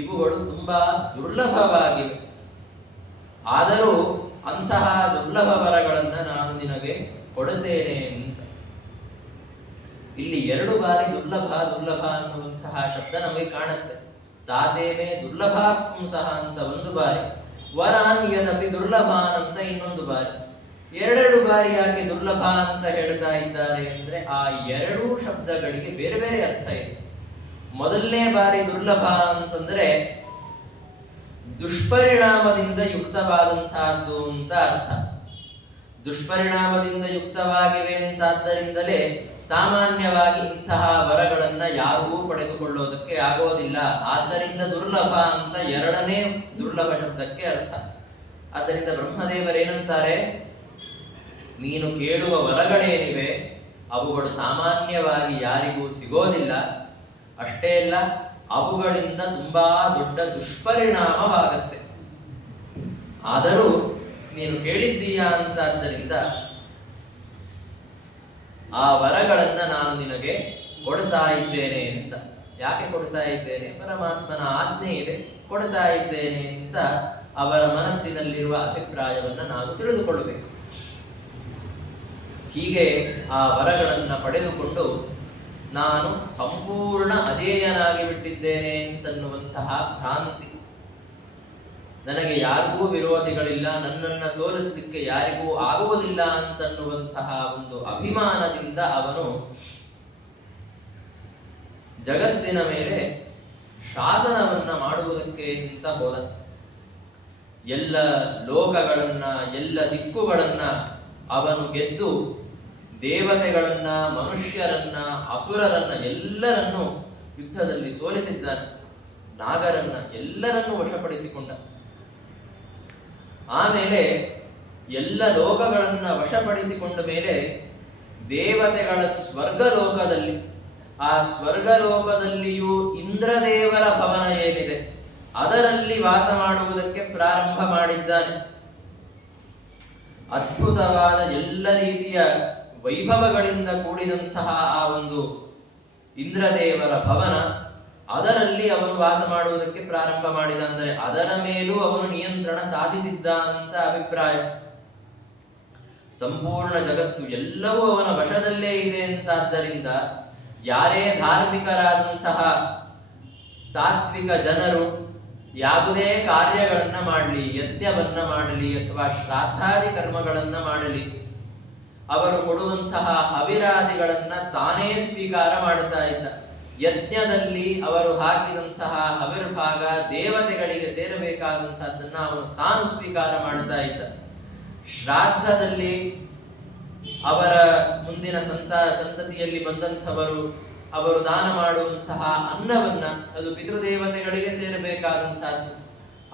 ಇವುಗಳು ತುಂಬಾ ದುರ್ಲಭವಾಗಿವೆ. ಆದರೂ ಅಂತಹ ದುರ್ಲಭ ವರಗಳನ್ನು ನಾನು ನಿನಗೆ ಕೊಡುತ್ತೇನೆ ಅಂತ. ಇಲ್ಲಿ 2 ಬಾರಿ ದುರ್ಲಭ ದುರ್ಲಭ ಅನ್ನುವಂತಹ ಶಬ್ದ ನಮಗೆ ಕಾಣುತ್ತೆ. ತಾತೇಮೇ ದುರ್ಲಭಾಃ ಪುಂಸಃ ಅಂತ ಒಂದು ಬಾರಿ, ವರಾನ್ ಯದಪಿ ದುರ್ಲಭಾನ್ ಅಂತ ಇನ್ನೊಂದು ಬಾರಿ. 2 ಬಾರಿ ಯಾಕೆ ದುರ್ಲಭ ಅಂತ ಹೇಳ್ತಾ ಇದ್ದಾರೆ ಅಂದ್ರೆ, ಆ 2 ಶಬ್ದಗಳಿಗೆ ಬೇರೆ ಬೇರೆ ಅರ್ಥ ಇದೆ. ಮೊದಲನೇ ಬಾರಿ ದುರ್ಲಭ ಅಂತಂದ್ರೆ ದುಷ್ಪರಿಣಾಮದಿಂದ ಯುಕ್ತವಾದಂತಹದ್ದು ಅಂತ ಅರ್ಥ. ದುಷ್ಪರಿಣಾಮದಿಂದ ಯುಕ್ತವಾಗಿವೆ ಅಂತಾದ್ದರಿಂದಲೇ ಸಾಮಾನ್ಯವಾಗಿ ಇಂತಹ ವರಗಳನ್ನ ಯಾರಿಗೂ ಪಡೆದುಕೊಳ್ಳೋದಕ್ಕೆ ಆಗೋದಿಲ್ಲ. ಆದ್ದರಿಂದ ದುರ್ಲಭ ಅಂತ 2ನೇ ದುರ್ಲಭ ಶಬ್ದಕ್ಕೆ ಅರ್ಥ. ಆದ್ದರಿಂದ ಬ್ರಹ್ಮದೇವರೇನಂತಾರೆ, ನೀನು ಕೇಳುವ ವರಗಳೇನಿವೆ ಅವುಗಳು ಸಾಮಾನ್ಯವಾಗಿ ಯಾರಿಗೂ ಸಿಗೋದಿಲ್ಲ. ಅಷ್ಟೇ ಅಲ್ಲ, ಅವುಗಳಿಂದ ತುಂಬಾ ದೊಡ್ಡ ದುಷ್ಪರಿಣಾಮವಾಗತ್ತೆ. ಆದರೂ ನೀನು ಕೇಳಿದ್ದೀಯಾ ಅಂತಾದ್ದರಿಂದ ಆ ವರಗಳನ್ನ ನಾನು ನಿನಗೆ ಕೊಡ್ತಾ ಇದ್ದೇನೆ ಅಂತ. ಯಾಕೆ ಕೊಡ್ತಾ ಇದ್ದೇನೆ? ಪರಮಾತ್ಮನ ಆಜ್ಞೆ ಇದೆ, ಕೊಡ್ತಾ ಇದ್ದೇನೆ ಅಂತ ಅವರ ಮನಸ್ಸಿನಲ್ಲಿರುವ ಅಭಿಪ್ರಾಯವನ್ನು ನಾವು ತಿಳಿದುಕೊಳ್ಳಬೇಕು. ಹೀಗೆ ಆ ವರಗಳನ್ನು ಪಡೆದುಕೊಂಡು ನಾನು ಸಂಪೂರ್ಣ ಅಜೇಯನಾಗಿ ಬಿಟ್ಟಿದ್ದೇನೆ ಅಂತನ್ನುವಂತಹ ಭ್ರಾಂತಿ, ನನಗೆ ಯಾರಿಗೂ ವಿರೋಧಿಗಳಿಲ್ಲ, ನನ್ನನ್ನು ಸೋಲಿಸಲಿಕ್ಕೆ ಯಾರಿಗೂ ಆಗುವುದಿಲ್ಲ ಅಂತನ್ನುವಂತಹ ಒಂದು ಅಭಿಮಾನದಿಂದ ಅವನು ಜಗತ್ತಿನ ಮೇಲೆ ಶಾಸನವನ್ನ ಮಾಡುವುದಕ್ಕೆ ಅಂತ ಹೋದ. ಎಲ್ಲ ಲೋಕಗಳನ್ನ, ಎಲ್ಲ ದಿಕ್ಕುಗಳನ್ನ ಅವನು ಗೆದ್ದು ದೇವತೆಗಳನ್ನ, ಮನುಷ್ಯರನ್ನ, ಅಸುರರನ್ನ ಎಲ್ಲರನ್ನೂ ಯುದ್ಧದಲ್ಲಿ ಸೋಲಿಸಿದ್ದಾನೆ. ನಾಗರನ್ನ ಎಲ್ಲರನ್ನೂ ವಶಪಡಿಸಿಕೊಂಡ. ಆಮೇಲೆ ಎಲ್ಲ ಲೋಕಗಳನ್ನ ವಶಪಡಿಸಿಕೊಂಡ ಮೇಲೆ ದೇವತೆಗಳ ಸ್ವರ್ಗಲೋಕದಲ್ಲಿ, ಆ ಸ್ವರ್ಗಲೋಕದಲ್ಲಿಯೂ ಇಂದ್ರದೇವರ ಭವನ ಏನಿದೆ ಅದರಲ್ಲಿ ವಾಸ ಮಾಡುವುದಕ್ಕೆ ಪ್ರಾರಂಭ ಮಾಡಿದ್ದಾನೆ. ಅದ್ಭುತವಾದ ಎಲ್ಲ ರೀತಿಯ ವೈಭವಗಳಿಂದ ಕೂಡಿದಂತಹ ಆ ಒಂದು ಇಂದ್ರದೇವರ ಭವನ, ಅದರಲ್ಲಿ ಅವನು ವಾಸ ಮಾಡುವುದಕ್ಕೆ ಪ್ರಾರಂಭ ಮಾಡಿದ. ಅಂದರೆ ಅದರ ಮೇಲೂ ಅವನು ನಿಯಂತ್ರಣ ಸಾಧಿಸಿದ್ದ ಅಂತ ಅಭಿಪ್ರಾಯ. ಸಂಪೂರ್ಣ ಜಗತ್ತು ಎಲ್ಲವೂ ಅವನ ವಶದಲ್ಲೇ ಇದೆ ಅಂತಾದ್ದರಿಂದ ಯಾರೇ ಧಾರ್ಮಿಕರಾದಂತಹ ಸಾತ್ವಿಕ ಜನರು ಯಾವುದೇ ಕಾರ್ಯಗಳನ್ನ ಮಾಡಲಿ, ಯಜ್ಞವನ್ನ ಮಾಡಲಿ ಅಥವಾ ಶ್ರಾದ್ದಾದಿ ಕರ್ಮಗಳನ್ನ ಮಾಡಲಿ, ಅವರು ಕೊಡುವಂತಹ ಹವಿರಾದಿಗಳನ್ನ ತಾನೇ ಸ್ವೀಕಾರ ಮಾಡುತ್ತಾ ಇದ್ದ. ಯಜ್ಞದಲ್ಲಿ ಅವರು ಹಾಕಿದಂತಹ ಹವಿರ್ಭಾಗ ದೇವತೆಗಳಿಗೆ ಸೇರಬೇಕಾದಂತಹದ್ದನ್ನು ಅವನು ತಾನು ಸ್ವೀಕಾರ ಮಾಡ್ತಾ ಇದ್ದ. ಶ್ರಾದ್ದದಲ್ಲಿ ಅವರ ಮುಂದಿನ ಸಂತತಿಯಲ್ಲಿ ಬಂದಂಥವರು ಅವರು ದಾನ ಮಾಡುವಂತಹ ಅನ್ನವನ್ನ, ಅದು ಪಿತೃದೇವತೆಗಳಿಗೆ ಸೇರಬೇಕಾದಂತಹದ್ದು,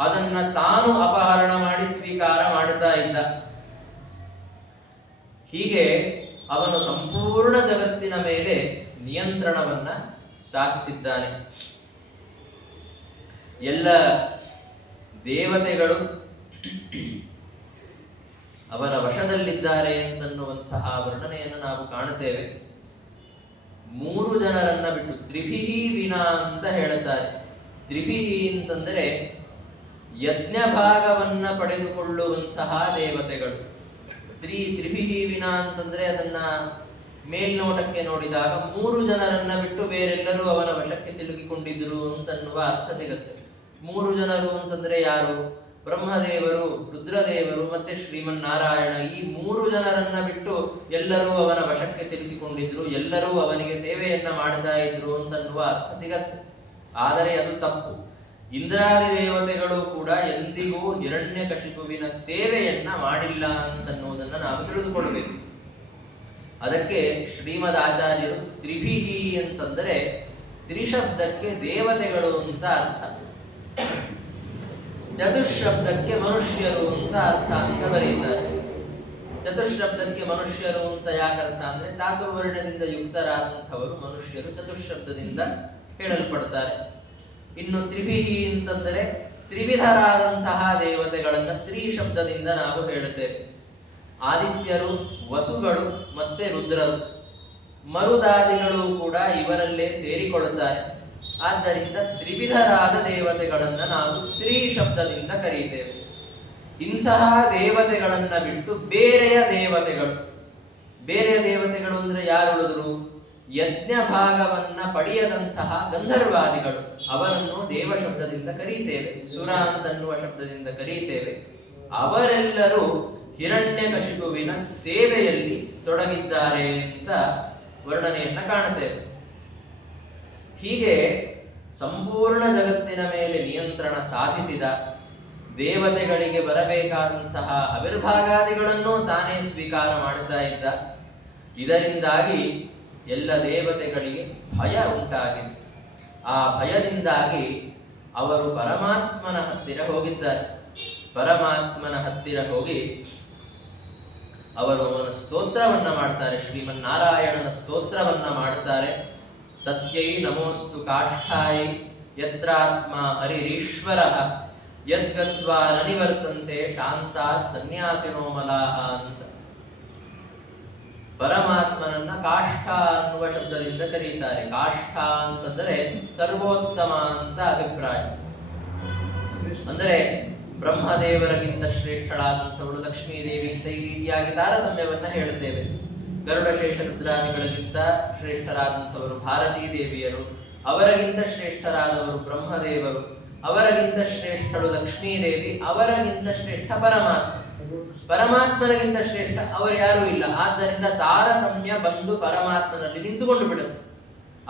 ಅದನ್ನ ತಾನು ಅಪಹರಣ ಮಾಡಿ ಸ್ವೀಕಾರ ಮಾಡುತ್ತಾ ಇದ್ದ. ಹೀಗೆ ಅವನು ಸಂಪೂರ್ಣ ಜಗತ್ತಿನ ಮೇಲೆ ನಿಯಂತ್ರಣವನ್ನ ಸಾಧಿಸಿದ್ದಾನೆ. ಎಲ್ಲ ದೇವತೆಗಳು ಅವನ ವಶದಲ್ಲಿದ್ದಾರೆ ಅಂತನ್ನುವಂತಹ ವರ್ಣನೆಯನ್ನು ನಾವು ಕಾಣುತ್ತೇವೆ. 3 ಜನರನ್ನ ಬಿಟ್ಟು ತ್ರಿಭಿಹಿ ವಿನಾ ಅಂತ ಹೇಳುತ್ತಾರೆ. ತ್ರಿಭಿಹಿ ಅಂತಂದರೆ ಯಜ್ಞ ಭಾಗವನ್ನ ಪಡೆದುಕೊಳ್ಳುವಂತಹ ದೇವತೆಗಳು. ತ್ರಿಭಿಹಿ ವಿನಾ ಅಂತಂದ್ರೆ ಅದನ್ನ ಮೇಲ್ನೋಟಕ್ಕೆ ನೋಡಿದಾಗ 3 ಜನರನ್ನ ಬಿಟ್ಟು ಬೇರೆಲ್ಲರೂ ಅವನ ವಶಕ್ಕೆ ಸಿಲುಕಿಕೊಂಡಿದ್ರು ಅಂತನ್ನುವ ಅರ್ಥ ಸಿಗುತ್ತೆ. 3 ಜನರು ಅಂತಂದ್ರೆ ಯಾರು? ಬ್ರಹ್ಮದೇವರು, ರುದ್ರದೇವರು ಮತ್ತೆ ಶ್ರೀಮನ್ನಾರಾಯಣ. ಈ 3 ಜನರನ್ನ ಬಿಟ್ಟು ಎಲ್ಲರೂ ಅವನ ವಶಕ್ಕೆ ಸಿಲುಕಿಕೊಂಡಿದ್ರು, ಎಲ್ಲರೂ ಅವನಿಗೆ ಸೇವೆಯನ್ನ ಮಾಡ್ತಾ ಇದ್ರು ಅಂತನ್ನುವ ಅರ್ಥ ಸಿಗತ್ತೆ. ಆದರೆ ಅದು ತಪ್ಪು. ಇಂದ್ರಾದಿ ದೇವತೆಗಳು ಕೂಡ ಎಂದಿಗೂ ಹಿರಣ್ಯಕಶಿಪುವಿನ ಸೇವೆಯನ್ನ ಮಾಡಿಲ್ಲ ಅಂತನ್ನುವುದನ್ನು ನಾವು ತಿಳಿದುಕೊಳ್ಳಬೇಕು. ಅದಕ್ಕೆ ಶ್ರೀಮದ್ ಆಚಾರ್ಯರು ತ್ರಿಭಿಹಿ ಅಂತಂದರೆ ತ್ರಿಶಬ್ದಕ್ಕೆ ದೇವತೆಗಳು ಅಂತ ಅರ್ಥ, ಚತುಶಬ್ದಕ್ಕೆ ಮನುಷ್ಯರು ಅಂತ ಅರ್ಥ ಅಂತ ಬರೀತಾರೆ. ಚತುಶಬ್ದಕ್ಕೆ ಮನುಷ್ಯರು ಅಂತ ಯಾಕೆ ಅರ್ಥ ಅಂದ್ರೆ ಚಾತುರ್ವರ್ಣದಿಂದ ಯುಕ್ತರಾದಂಥವರು ಮನುಷ್ಯರು ಚತುಶಬ್ದದಿಂದ ಹೇಳಲ್ಪಡ್ತಾರೆ. ಇನ್ನು ತ್ರಿಭಿಹಿ ಅಂತಂದರೆ ತ್ರಿವಿಧರಾದಂತಹ ದೇವತೆಗಳನ್ನು ತ್ರಿಶಬ್ದದಿಂದ ನಾವು ಹೇಳುತ್ತೇವೆ. ಆದಿತ್ಯರು, ವಸುಗಳು ಮತ್ತೆ ರುದ್ರರು, ಮರುದಾದಿಗಳು ಕೂಡ ಇವರಲ್ಲೇ ಸೇರಿಕೊಳ್ಳುತ್ತಾರೆ. ಆದ್ದರಿಂದ ತ್ರಿವಿಧರಾದ ದೇವತೆಗಳನ್ನು ನಾವು ತ್ರಿಶಬ್ದದಿಂದ ಕರೀತೇವೆ. ಇಂತಹ ದೇವತೆಗಳನ್ನ ಬಿಟ್ಟು ಬೇರೆಯ ದೇವತೆಗಳು ಅಂದ್ರೆ ಯಾರು ಉಳಿದ್ರು? ಯಜ್ಞ ಭಾಗವನ್ನ ಪಡೆಯದಂತಹ ಗಂಧರ್ವಾದಿಗಳು, ಅವರನ್ನು ದೇವ ಶಬ್ದದಿಂದ ಕರೀತೇವೆ, ಸುರ ಅಂತನ್ನುವ ಶಬ್ದದಿಂದ ಕರೀತೇವೆ. ಅವರೆಲ್ಲರೂ ಹಿರಣ್ಯಕಶಿಪುವಿನ ಸೇವೆಯಲ್ಲಿ ತೊಡಗಿದ್ದಾರೆ ಅಂತ ವರ್ಣನೆಯನ್ನ ಕಾಣುತ್ತೇವೆ. ಹೀಗೆ ಸಂಪೂರ್ಣ ಜಗತ್ತಿನ ಮೇಲೆ ನಿಯಂತ್ರಣ ಸಾಧಿಸಿದ, ದೇವತೆಗಳಿಗೆ ಬರಬೇಕಾದಂತಹ ಆವಿರ್ಭಾಗಾದಿಗಳನ್ನು ತಾನೇ ಸ್ವೀಕಾರ ಮಾಡುತ್ತಾ ಇದ್ದ. ಇದರಿಂದಾಗಿ ಎಲ್ಲ ದೇವತೆಗಳಿಗೆ ಭಯ ಉಂಟಾಗಿದೆ. ಆ ಭಯದಿಂದಾಗಿ ಅವರು ಪರಮಾತ್ಮನ ಹತ್ತಿರ ಹೋಗಿದ್ದಾರೆ. ಪರಮಾತ್ಮನ ಹತ್ತಿರ ಹೋಗಿ ಅವರು ಅವನ ಸ್ತೋತ್ರವನ್ನ ಮಾಡ್ತಾರೆ, ಶ್ರೀಮನ್ನಾರಾಯಣನ ಸ್ತೋತ್ರವನ್ನ ಮಾಡುತ್ತಾರೆ. ತಸ್ಯೈ ನಮೋಸ್ತು ಕಾಷ್ಠಾಯೈ ಯತ್ರಾತ್ಮ ಹರಿರೀಶ್ವರಃ ಯದ್ಗತ್ವಾ ನನಿವರ್ತಂತೆ ಶಾಂತ ಸನ್ಯಾಸಿನೋ ಮಲಾಹ ಅಂತ. ಪರಮಾತ್ಮನನ್ನ ಕಾಷ್ಠ ಅನ್ನುವ ಶಬ್ದದಿಂದ ಕರೀತಾರೆ. ಕಾಷ್ಠ ಅಂತಂದರೆ ಸರ್ವೋತ್ತಮ ಅಂತ ಅಭಿಪ್ರಾಯ. ಅಂದರೆ ಬ್ರಹ್ಮದೇವರಿಗಿಂತ ಶ್ರೇಷ್ಠಳಾದಂಥವಳು ಲಕ್ಷ್ಮೀದೇವಿ ಅಂತ ಈ ರೀತಿಯಾಗಿ ತಾರತಮ್ಯವನ್ನ ಹೇಳುತ್ತೇವೆ. ಗರುಡಶೇಷ ರುದ್ರಾದಿಗಳಿಗಿಂತ ಶ್ರೇಷ್ಠರಾದಂಥವರು ಭಾರತೀ ದೇವಿಯರು, ಅವರಿಗಿಂತ ಶ್ರೇಷ್ಠರಾದವರು ಬ್ರಹ್ಮದೇವರು, ಅವರಿಗಿಂತ ಶ್ರೇಷ್ಠಳು ಲಕ್ಷ್ಮೀದೇವಿ, ಅವರಿಗಿಂತ ಶ್ರೇಷ್ಠ ಪರಮಾತ್ಮ. ಪರಮಾತ್ಮನಿಗಿಂತ ಶ್ರೇಷ್ಠ ಅವರು ಯಾರೂ ಇಲ್ಲ. ಆದ್ದರಿಂದ ತಾರತಮ್ಯ ಬಂದು ಪರಮಾತ್ಮನಲ್ಲಿ ನಿಂತುಕೊಂಡು ಬಿಡುತ್ತೆ.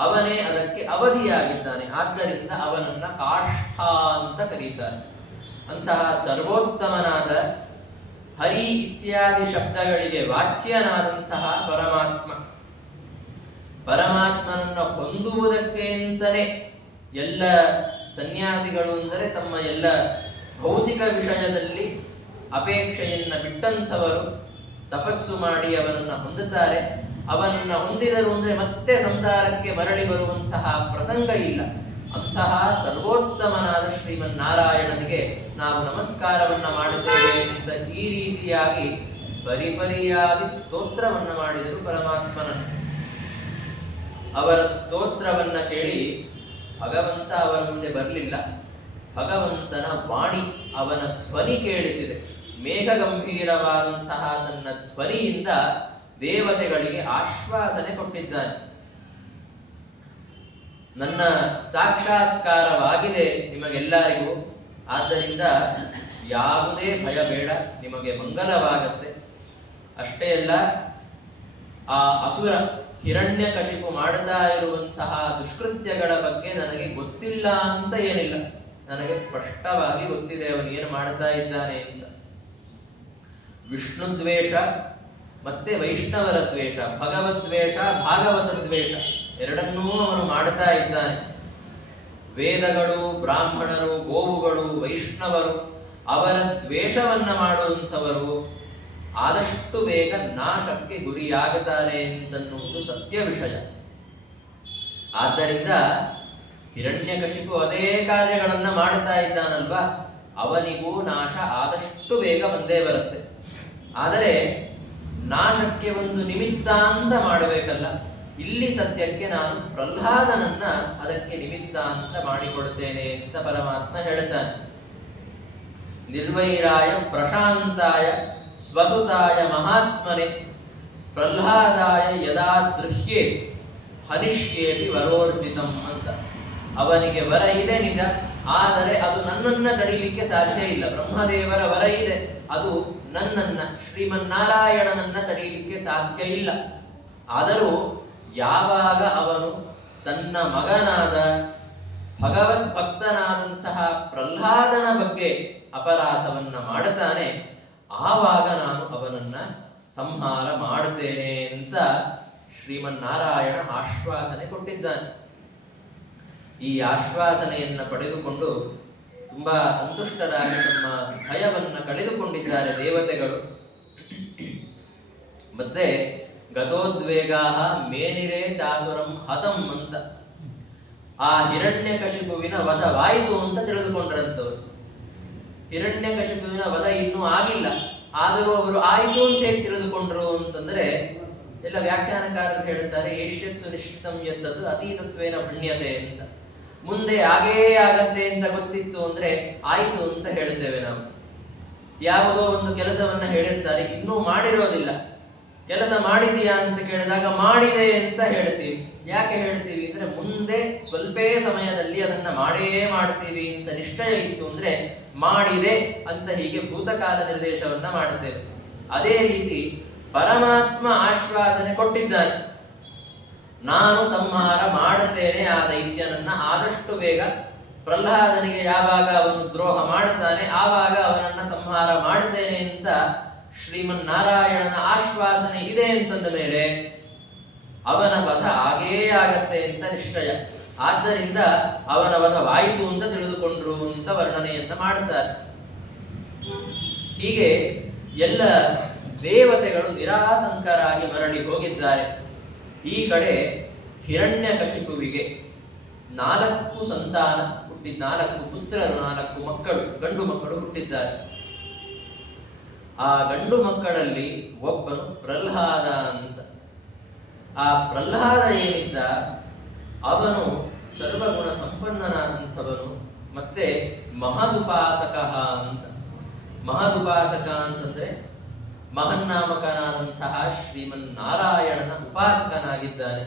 ಅವನೇ ಅದಕ್ಕೆ ಅವಧಿಯಾಗಿದ್ದಾನೆ. ಆದ್ದರಿಂದ ಅವನನ್ನ ಕಾಷ್ಠ ಅಂತ ಕರೀತಾರೆ. ಅಂತಹ ಸರ್ವೋತ್ತಮನಾದ ಹರಿ ಇತ್ಯಾದಿ ಶಬ್ದಗಳಿಗೆ ವಾಚ್ಯನಾದಂತಹ ಪರಮಾತ್ಮನನ್ನು ಹೊಂದುವುದಕ್ಕೆ ಅಂತಲೇ ಎಲ್ಲ ಸನ್ಯಾಸಿಗಳು ಅಂದರೆ ತಮ್ಮ ಎಲ್ಲ ಭೌತಿಕ ವಿಷಯದಲ್ಲಿ ಅಪೇಕ್ಷೆಯನ್ನ ಬಿಟ್ಟಂಥವರು ತಪಸ್ಸು ಮಾಡಿ ಅವನನ್ನು ಹೊಂದುತ್ತಾರೆ. ಅವನನ್ನು ಹೊಂದಿದರು ಅಂದರೆ ಮತ್ತೆ ಸಂಸಾರಕ್ಕೆ ಮರಳಿ ಬರುವಂತಹ ಪ್ರಸಂಗ ಇಲ್ಲ. ಅಂತಹ ಸರ್ವೋತ್ತಮನಾದ ಶ್ರೀಮನ್ನಾರಾಯಣನಿಗೆ ನಾವು ನಮಸ್ಕಾರವನ್ನು ಮಾಡುತ್ತೇವೆ ಅಂತ ಈ ರೀತಿಯಾಗಿ ಪರಿಪರಿಯಾಗಿ ಸ್ತೋತ್ರವನ್ನು ಮಾಡಿದರು ಪರಮಾತ್ಮನನ್ನು. ಅವರ ಸ್ತೋತ್ರವನ್ನು ಕೇಳಿ ಭಗವಂತ ಅವರ ಮುಂದೆ ಬರಲಿಲ್ಲ. ಭಗವಂತನ ವಾಣಿ, ಅವನ ಧ್ವನಿ ಕೇಳಿಸಿದೆ. ಮೇಘ ಗಂಭೀರವಾದಂತಹ ತನ್ನ ಧ್ವನಿಯಿಂದ ದೇವತೆಗಳಿಗೆ ಆಶ್ವಾಸನೆ ಕೊಟ್ಟಿದ್ದಾನೆ. ನನ್ನ ಸಾಕ್ಷಾತ್ಕಾರವಾಗಿದೆ ನಿಮಗೆಲ್ಲರಿಗೂ, ಆದ್ದರಿಂದ ಯಾವುದೇ ಭಯ ಬೇಡ, ನಿಮಗೆ ಮಂಗಲವಾಗತ್ತೆ. ಅಷ್ಟೇ ಅಲ್ಲ, ಆ ಅಸುರ ಹಿರಣ್ಯಕಶಿಪು ಮಾಡ್ತಾ ಇರುವಂತಹ ದುಷ್ಕೃತ್ಯಗಳ ಬಗ್ಗೆ ನನಗೆ ಗೊತ್ತಿಲ್ಲ ಅಂತ ಏನಿಲ್ಲ, ನನಗೆ ಸ್ಪಷ್ಟವಾಗಿ ಗೊತ್ತಿದೆ ಅವನು ಏನು ಮಾಡ್ತಾ ಇದ್ದಾನೆ ಅಂತ. ವಿಷ್ಣು ದ್ವೇಷ ಮತ್ತೆ ವೈಷ್ಣವರ ದ್ವೇಷ, ಭಗವದ್ವೇಷ ಭಾಗವತ ದ್ವೇಷ ಎರಡನ್ನೂ ಅವನು ಮಾಡ್ತಾ ಇದ್ದಾನೆ. ವೇದಗಳು, ಬ್ರಾಹ್ಮಣರು, ಗೋವುಗಳು, ವೈಷ್ಣವರು ಅವರ ದ್ವೇಷವನ್ನ ಮಾಡುವಂಥವರು ಆದಷ್ಟು ಬೇಗ ನಾಶಕ್ಕೆ ಗುರಿಯಾಗುತ್ತಾರೆ ಅಂತನ್ನುವುದು ಸತ್ಯ ವಿಷಯ. ಆದ್ದರಿಂದ ಹಿರಣ್ಯಕಶಿಪು ಅದೇ ಕಾರ್ಯಗಳನ್ನು ಮಾಡುತ್ತಾ ಇದ್ದಾನಲ್ವಾ, ಅವನಿಗೂ ನಾಶ ಆದಷ್ಟು ಬೇಗ ಬಂದೇ ಬರುತ್ತೆ. ಆದರೆ ನಾಶಕ್ಕೆ ಒಂದು ನಿಮಿತ್ತ ಅಂತ ಮಾಡಬೇಕಲ್ಲ. ಇಲ್ಲಿ ಸದ್ಯಕ್ಕೆ ನಾನು ಪ್ರಹ್ಲಾದನನ್ನ ಅದಕ್ಕೆ ನಿಮಿತ್ತ ಅಂತ ಮಾಡಿಕೊಡ್ತೇನೆ ಅಂತ ಪರಮಾತ್ಮ ಹೇಳ್ತಾನೆ. ನಿರ್ವೈರಾಯ ಪ್ರಶಾಂತಾಯ ಸ್ವಸುತಾಯ ಮಹಾತ್ಮನೆ ಪ್ರಹ್ಲಾದಾಯ ಯದಾ ದೃಶ್ಯೇತ್ ಹನಿಷ್ಯೇತಿ ವರೋರ್ಜಿತಂ ಅಂತ. ಅವನಿಗೆ ವರ ಇದೆ ನಿಜ, ಆದರೆ ಅದು ನನ್ನನ್ನ ತಡೀಲಿಕ್ಕೆ ಸಾಧ್ಯ ಇಲ್ಲ. ಬ್ರಹ್ಮದೇವರ ವರ ಇದೆ, ಅದು ನನ್ನನ್ನ ಶ್ರೀಮನ್ನಾರಾಯಣನನ್ನ ತಡೀಲಿಕ್ಕೆ ಸಾಧ್ಯ ಇಲ್ಲ. ಆದರೂ ಯಾವಾಗ ಅವನು ತನ್ನ ಮಗನಾದ ಭಗವದ್ಭಕ್ತನಾದಂತಹ ಪ್ರಹ್ಲಾದನ ಬಗ್ಗೆ ಅಪರಾಧವನ್ನ ಮಾಡುತ್ತಾನೆ, ಆವಾಗ ನಾನು ಅವನನ್ನ ಸಂಹಾರ ಮಾಡುತ್ತೇನೆ ಅಂತ ಶ್ರೀಮನ್ನಾರಾಯಣ ಆಶ್ವಾಸನೆ ಕೊಟ್ಟಿದ್ದಾನೆ. ಈ ಆಶ್ವಾಸನೆಯನ್ನು ಪಡೆದುಕೊಂಡು ತುಂಬಾ ಸಂತುಷ್ಟರಾಗಿ ತಮ್ಮ ಭಯವನ್ನು ಕಳೆದುಕೊಂಡಿದ್ದಾರೆ ದೇವತೆಗಳು. ಮತ್ತೆ ಗತೋದ್ವೇಗಾ ಮೇನಿರೇ ಚಾಸುರಂ ಹತಂ ಅಂತ ಆ ಹಿರಣ್ಯಕಶಿಪುವಿನ ವಧವಾಯಿತು ಅಂತ ತಿಳಿದುಕೊಂಡ್ರಂತವರು. ಹಿರಣ್ಯಕಶಿಪುವಿನ ವಧ ಇನ್ನೂ ಆಗಿಲ್ಲ, ಆದರೂ ಅವರು ಆಯಿತು ಅಂತ ಹೇಗೆ ತಿಳಿದುಕೊಂಡ್ರು ಅಂತಂದ್ರೆ ಎಲ್ಲ ವ್ಯಾಖ್ಯಾನಕಾರರು ಹೇಳುತ್ತಾರೆ, ಏಷ್ಯತ್ತು ನಿಶ್ಚಿತಂ ಎದ್ದದು ಅತೀತತ್ವೇನ ಭಣ್ಯತೆ ಅಂತ. ಮುಂದೆ ಆಗೇ ಆಗತ್ತೆ ಅಂತ ಗೊತ್ತಿತ್ತು ಅಂದ್ರೆ ಆಯಿತು ಅಂತ ಹೇಳ್ತೇವೆ ನಾವು. ಯಾವುದೋ ಒಂದು ಕೆಲಸವನ್ನ ಹೇಳಿರ್ತಾರೆ, ಇನ್ನೂ ಮಾಡಿರೋದಿಲ್ಲ, ಕೆಲಸ ಮಾಡಿದೀಯಾ ಅಂತ ಕೇಳಿದಾಗ ಮಾಡಿದೆ ಅಂತ ಹೇಳ್ತೀವಿ. ಯಾಕೆ ಹೇಳ್ತೀವಿ ಅಂದ್ರೆ ಮುಂದೆ ಸ್ವಲ್ಪೇ ಸಮಯದಲ್ಲಿ ಅದನ್ನ ಮಾಡೇ ಮಾಡ್ತೀವಿ ಅಂತ ನಿಶ್ಚಯ ಇತ್ತು ಅಂದ್ರೆ ಮಾಡಿದೆ ಅಂತ ಹೀಗೆ ಭೂತಕಾಲ ನಿರ್ದೇಶವನ್ನ ಮಾಡುತ್ತೇವೆ. ಅದೇ ರೀತಿ ಪರಮಾತ್ಮ ಆಶ್ವಾಸನೆ ಕೊಟ್ಟಿದ್ದಾನೆ, ನಾನು ಸಂಹಾರ ಮಾಡುತ್ತೇನೆ ಆ ದೈತ್ಯನನ್ನ ಆದಷ್ಟು ಬೇಗ. ಪ್ರಹ್ಲಾದನಿಗೆ ಯಾವಾಗ ಅವನು ದ್ರೋಹ ಮಾಡುತ್ತಾನೆ ಆವಾಗ ಅವನನ್ನ ಸಂಹಾರ ಮಾಡುತ್ತೇನೆ ಅಂತ ಶ್ರೀಮನ್ನಾರಾಯಣನ ಆಶ್ವಾಸನೆ ಇದೆ ಅಂತಂದ ಮೇಲೆ ಅವನ ವಧ ಆಗೇ ಆಗತ್ತೆ ಅಂತ ನಿಶ್ಚಯ. ಆದ್ದರಿಂದ ಅವನ ವಧವಾಯಿತು ಅಂತ ತಿಳಿದುಕೊಂಡ್ರು ಅಂತ ವರ್ಣನೆಯನ್ನ ಮಾಡುತ್ತಾರೆ. ಹೀಗೆ ಎಲ್ಲ ದೇವತೆಗಳು ನಿರಾತಂಕರಾಗಿ ಮರಳಿ ಹೋಗಿದ್ದಾರೆ. ಈ ಕಡೆ ಹಿರಣ್ಯಕಶಿಪುವಿಗೆ 4 ಸಂತಾನ ಹುಟ್ಟಿದ, 4 ಪುತ್ರರು, 4 ಮಕ್ಕಳು, ಗಂಡು ಮಕ್ಕಳು ಹುಟ್ಟಿದ್ದಾರೆ. ಆ ಗಂಡು ಮಕ್ಕಳಲ್ಲಿ ಒಬ್ಬನು ಪ್ರಹ್ಲಾದ ಅಂತ. ಆ ಪ್ರಹ್ಲಾದ ಏನಿದ್ದ ಅವನು ಸರ್ವಗುಣ ಸಂಪನ್ನನಾದಂಥವನು, ಮತ್ತೆ ಮಹದುಪಾಸಕ ಅಂತ. ಮಹದುಪಾಸಕ ಅಂತಂದ್ರೆ ಮಹನ್ನಾಮಕನಾದಂತಹ ಶ್ರೀಮನ್ನಾರಾಯಣನ ಉಪಾಸಕನಾಗಿದ್ದಾನೆ.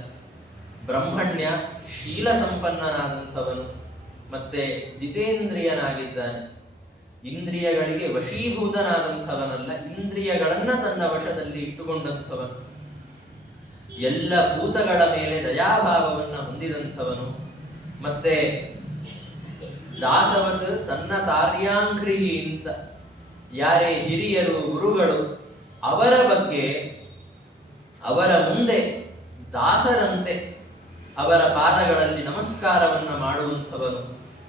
ಬ್ರಹ್ಮಣ್ಯ ಶೀಲ ಸಂಪನ್ನನಾದಂಥವನು, ಮತ್ತೆ ಜಿತೇಂದ್ರಿಯನಾಗಿದ್ದಾನೆ. ಇಂದ್ರಿಯಗಳಿಗೆ ವಶೀಭೂತನಾದಂಥವನಲ್ಲ, ಇಂದ್ರಿಯಗಳನ್ನ ತನ್ನ ವಶದಲ್ಲಿ ಇಟ್ಟುಕೊಂಡಂಥವನು. ಎಲ್ಲ ಭೂತಗಳ ಮೇಲೆ ದಯಾಭಾವವನ್ನು ಹೊಂದಿದಂಥವನು. ಮತ್ತೆ ದಾಸವತ್ ಸನ್ನತಾರ್ಯಾಂಘ್ರಿ ಅಂತ, ಯಾರೇ ಹಿರಿಯರು ಗುರುಗಳು ಅವರ ಬಗ್ಗೆ ಅವರ ಮುಂದೆ ದಾಸರಂತೆ ಅವರ ಪಾದಗಳಲ್ಲಿ ನಮಸ್ಕಾರವನ್ನು ಮಾಡುವಂಥವನು.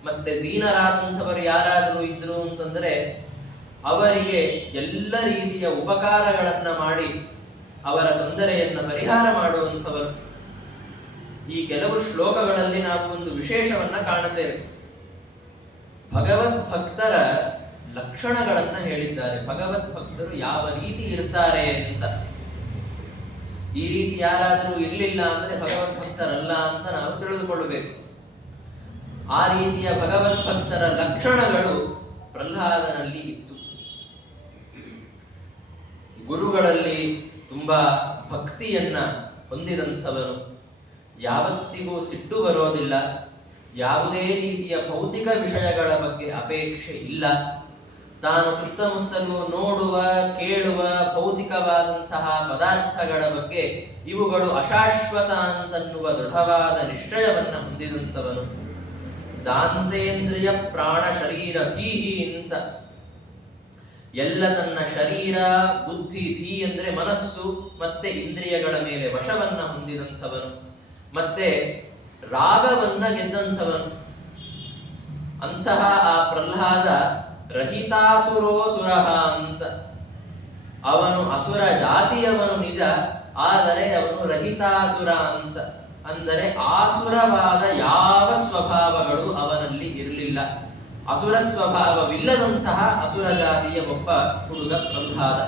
ಮತ್ತೆ ದೀನರಾದಂಥವರು ಯಾರಾದರೂ ಇದ್ರು ಅಂತಂದರೆ ಅವರಿಗೆ ಎಲ್ಲ ರೀತಿಯ ಉಪಕಾರಗಳನ್ನ ಮಾಡಿ ಅವರ ತೊಂದರೆಯನ್ನು ಪರಿಹಾರ ಮಾಡುವಂಥವರು. ಈ ಕೆಲವು ಶ್ಲೋಕಗಳಲ್ಲಿ ನಾವು ಒಂದು ವಿಶೇಷವನ್ನ ಕಾಣುತ್ತೇವೆ. ಭಗವದ್ಭಕ್ತರ ಲಕ್ಷಣಗಳನ್ನ ಹೇಳಿದ್ದಾರೆ. ಭಗವದ್ಭಕ್ತರು ಯಾವ ರೀತಿ ಇರ್ತಾರೆ ಅಂತ. ಈ ರೀತಿ ಯಾರಾದರೂ ಇರಲಿಲ್ಲ ಅಂದ್ರೆ ಭಗವದ್ಭಕ್ತರಲ್ಲ ಅಂತ ನಾವು ತಿಳಿದುಕೊಳ್ಳಬೇಕು. ಆ ರೀತಿಯ ಭಗವದ್ಭಕ್ತರ ಲಕ್ಷಣಗಳು ಪ್ರಹ್ಲಾದನಲ್ಲಿ ಇತ್ತು. ಗುರುಗಳಲ್ಲಿ ತುಂಬಾ ಭಕ್ತಿಯನ್ನ ಹೊಂದಿದಂಥವನು, ಯಾವತ್ತಿಗೂ ಸಿಟ್ಟು ಬರೋದಿಲ್ಲ, ಯಾವುದೇ ರೀತಿಯ ಭೌತಿಕ ವಿಷಯಗಳ ಬಗ್ಗೆ ಅಪೇಕ್ಷೆ ಇಲ್ಲ. ತಾನು ಸುತ್ತಮುತ್ತಲೂ ನೋಡುವ ಕೇಳುವ ಭೌತಿಕವಾದಂತಹ ಪದಾರ್ಥಗಳ ಬಗ್ಗೆ ಇವುಗಳು ಅಶಾಶ್ವತ ಅಂತನ್ನುವ ದೃಢವಾದ ನಿಶ್ಚಯವನ್ನು ಹೊಂದಿದಂಥವನು. ದಾಂತೇಂದ್ರಿಯ ಪ್ರಾಣ ಶರೀರ ಧೀಹಿ ಅಂತ ಎಲ್ಲ ತನ್ನ ಶರೀರ ಬುದ್ಧಿ, ಧೀ ಅಂದರೆ ಮನಸ್ಸು ಮತ್ತೆ ಇಂದ್ರಿಯಗಳ ಮೇಲೆ ವಶವನ್ನ ಹೊಂದಿದಂಥವನು, ಮತ್ತೆ ರಾಗವನ್ನ ಗೆದ್ದಂಥವನು. ಅಂತಹ ಆ ಪ್ರಹ್ಲಾದ ರಹಿತಾಸುರೋಸುರಃ ಅಂತ, ಅವನು ಅಸುರ ಜಾತಿಯವನು ನಿಜ, ಆದರೆ ಅವನು ರಹಿತಾಸುರ ಅಂತ ಅಂದರೆ ಆಸುರವಾದ ಯಾವ ಸ್ವಭಾವಗಳು ಅವನಲ್ಲಿ ಇರಲಿಲ್ಲ. ಅಸುರ ಸ್ವಭಾವವಿಲ್ಲದಂತಹ ಅಸುರ ಜಾತಿಯ ಒಬ್ಬ ಹುಡುಗ ಪ್ರಹ್ಲಾದ.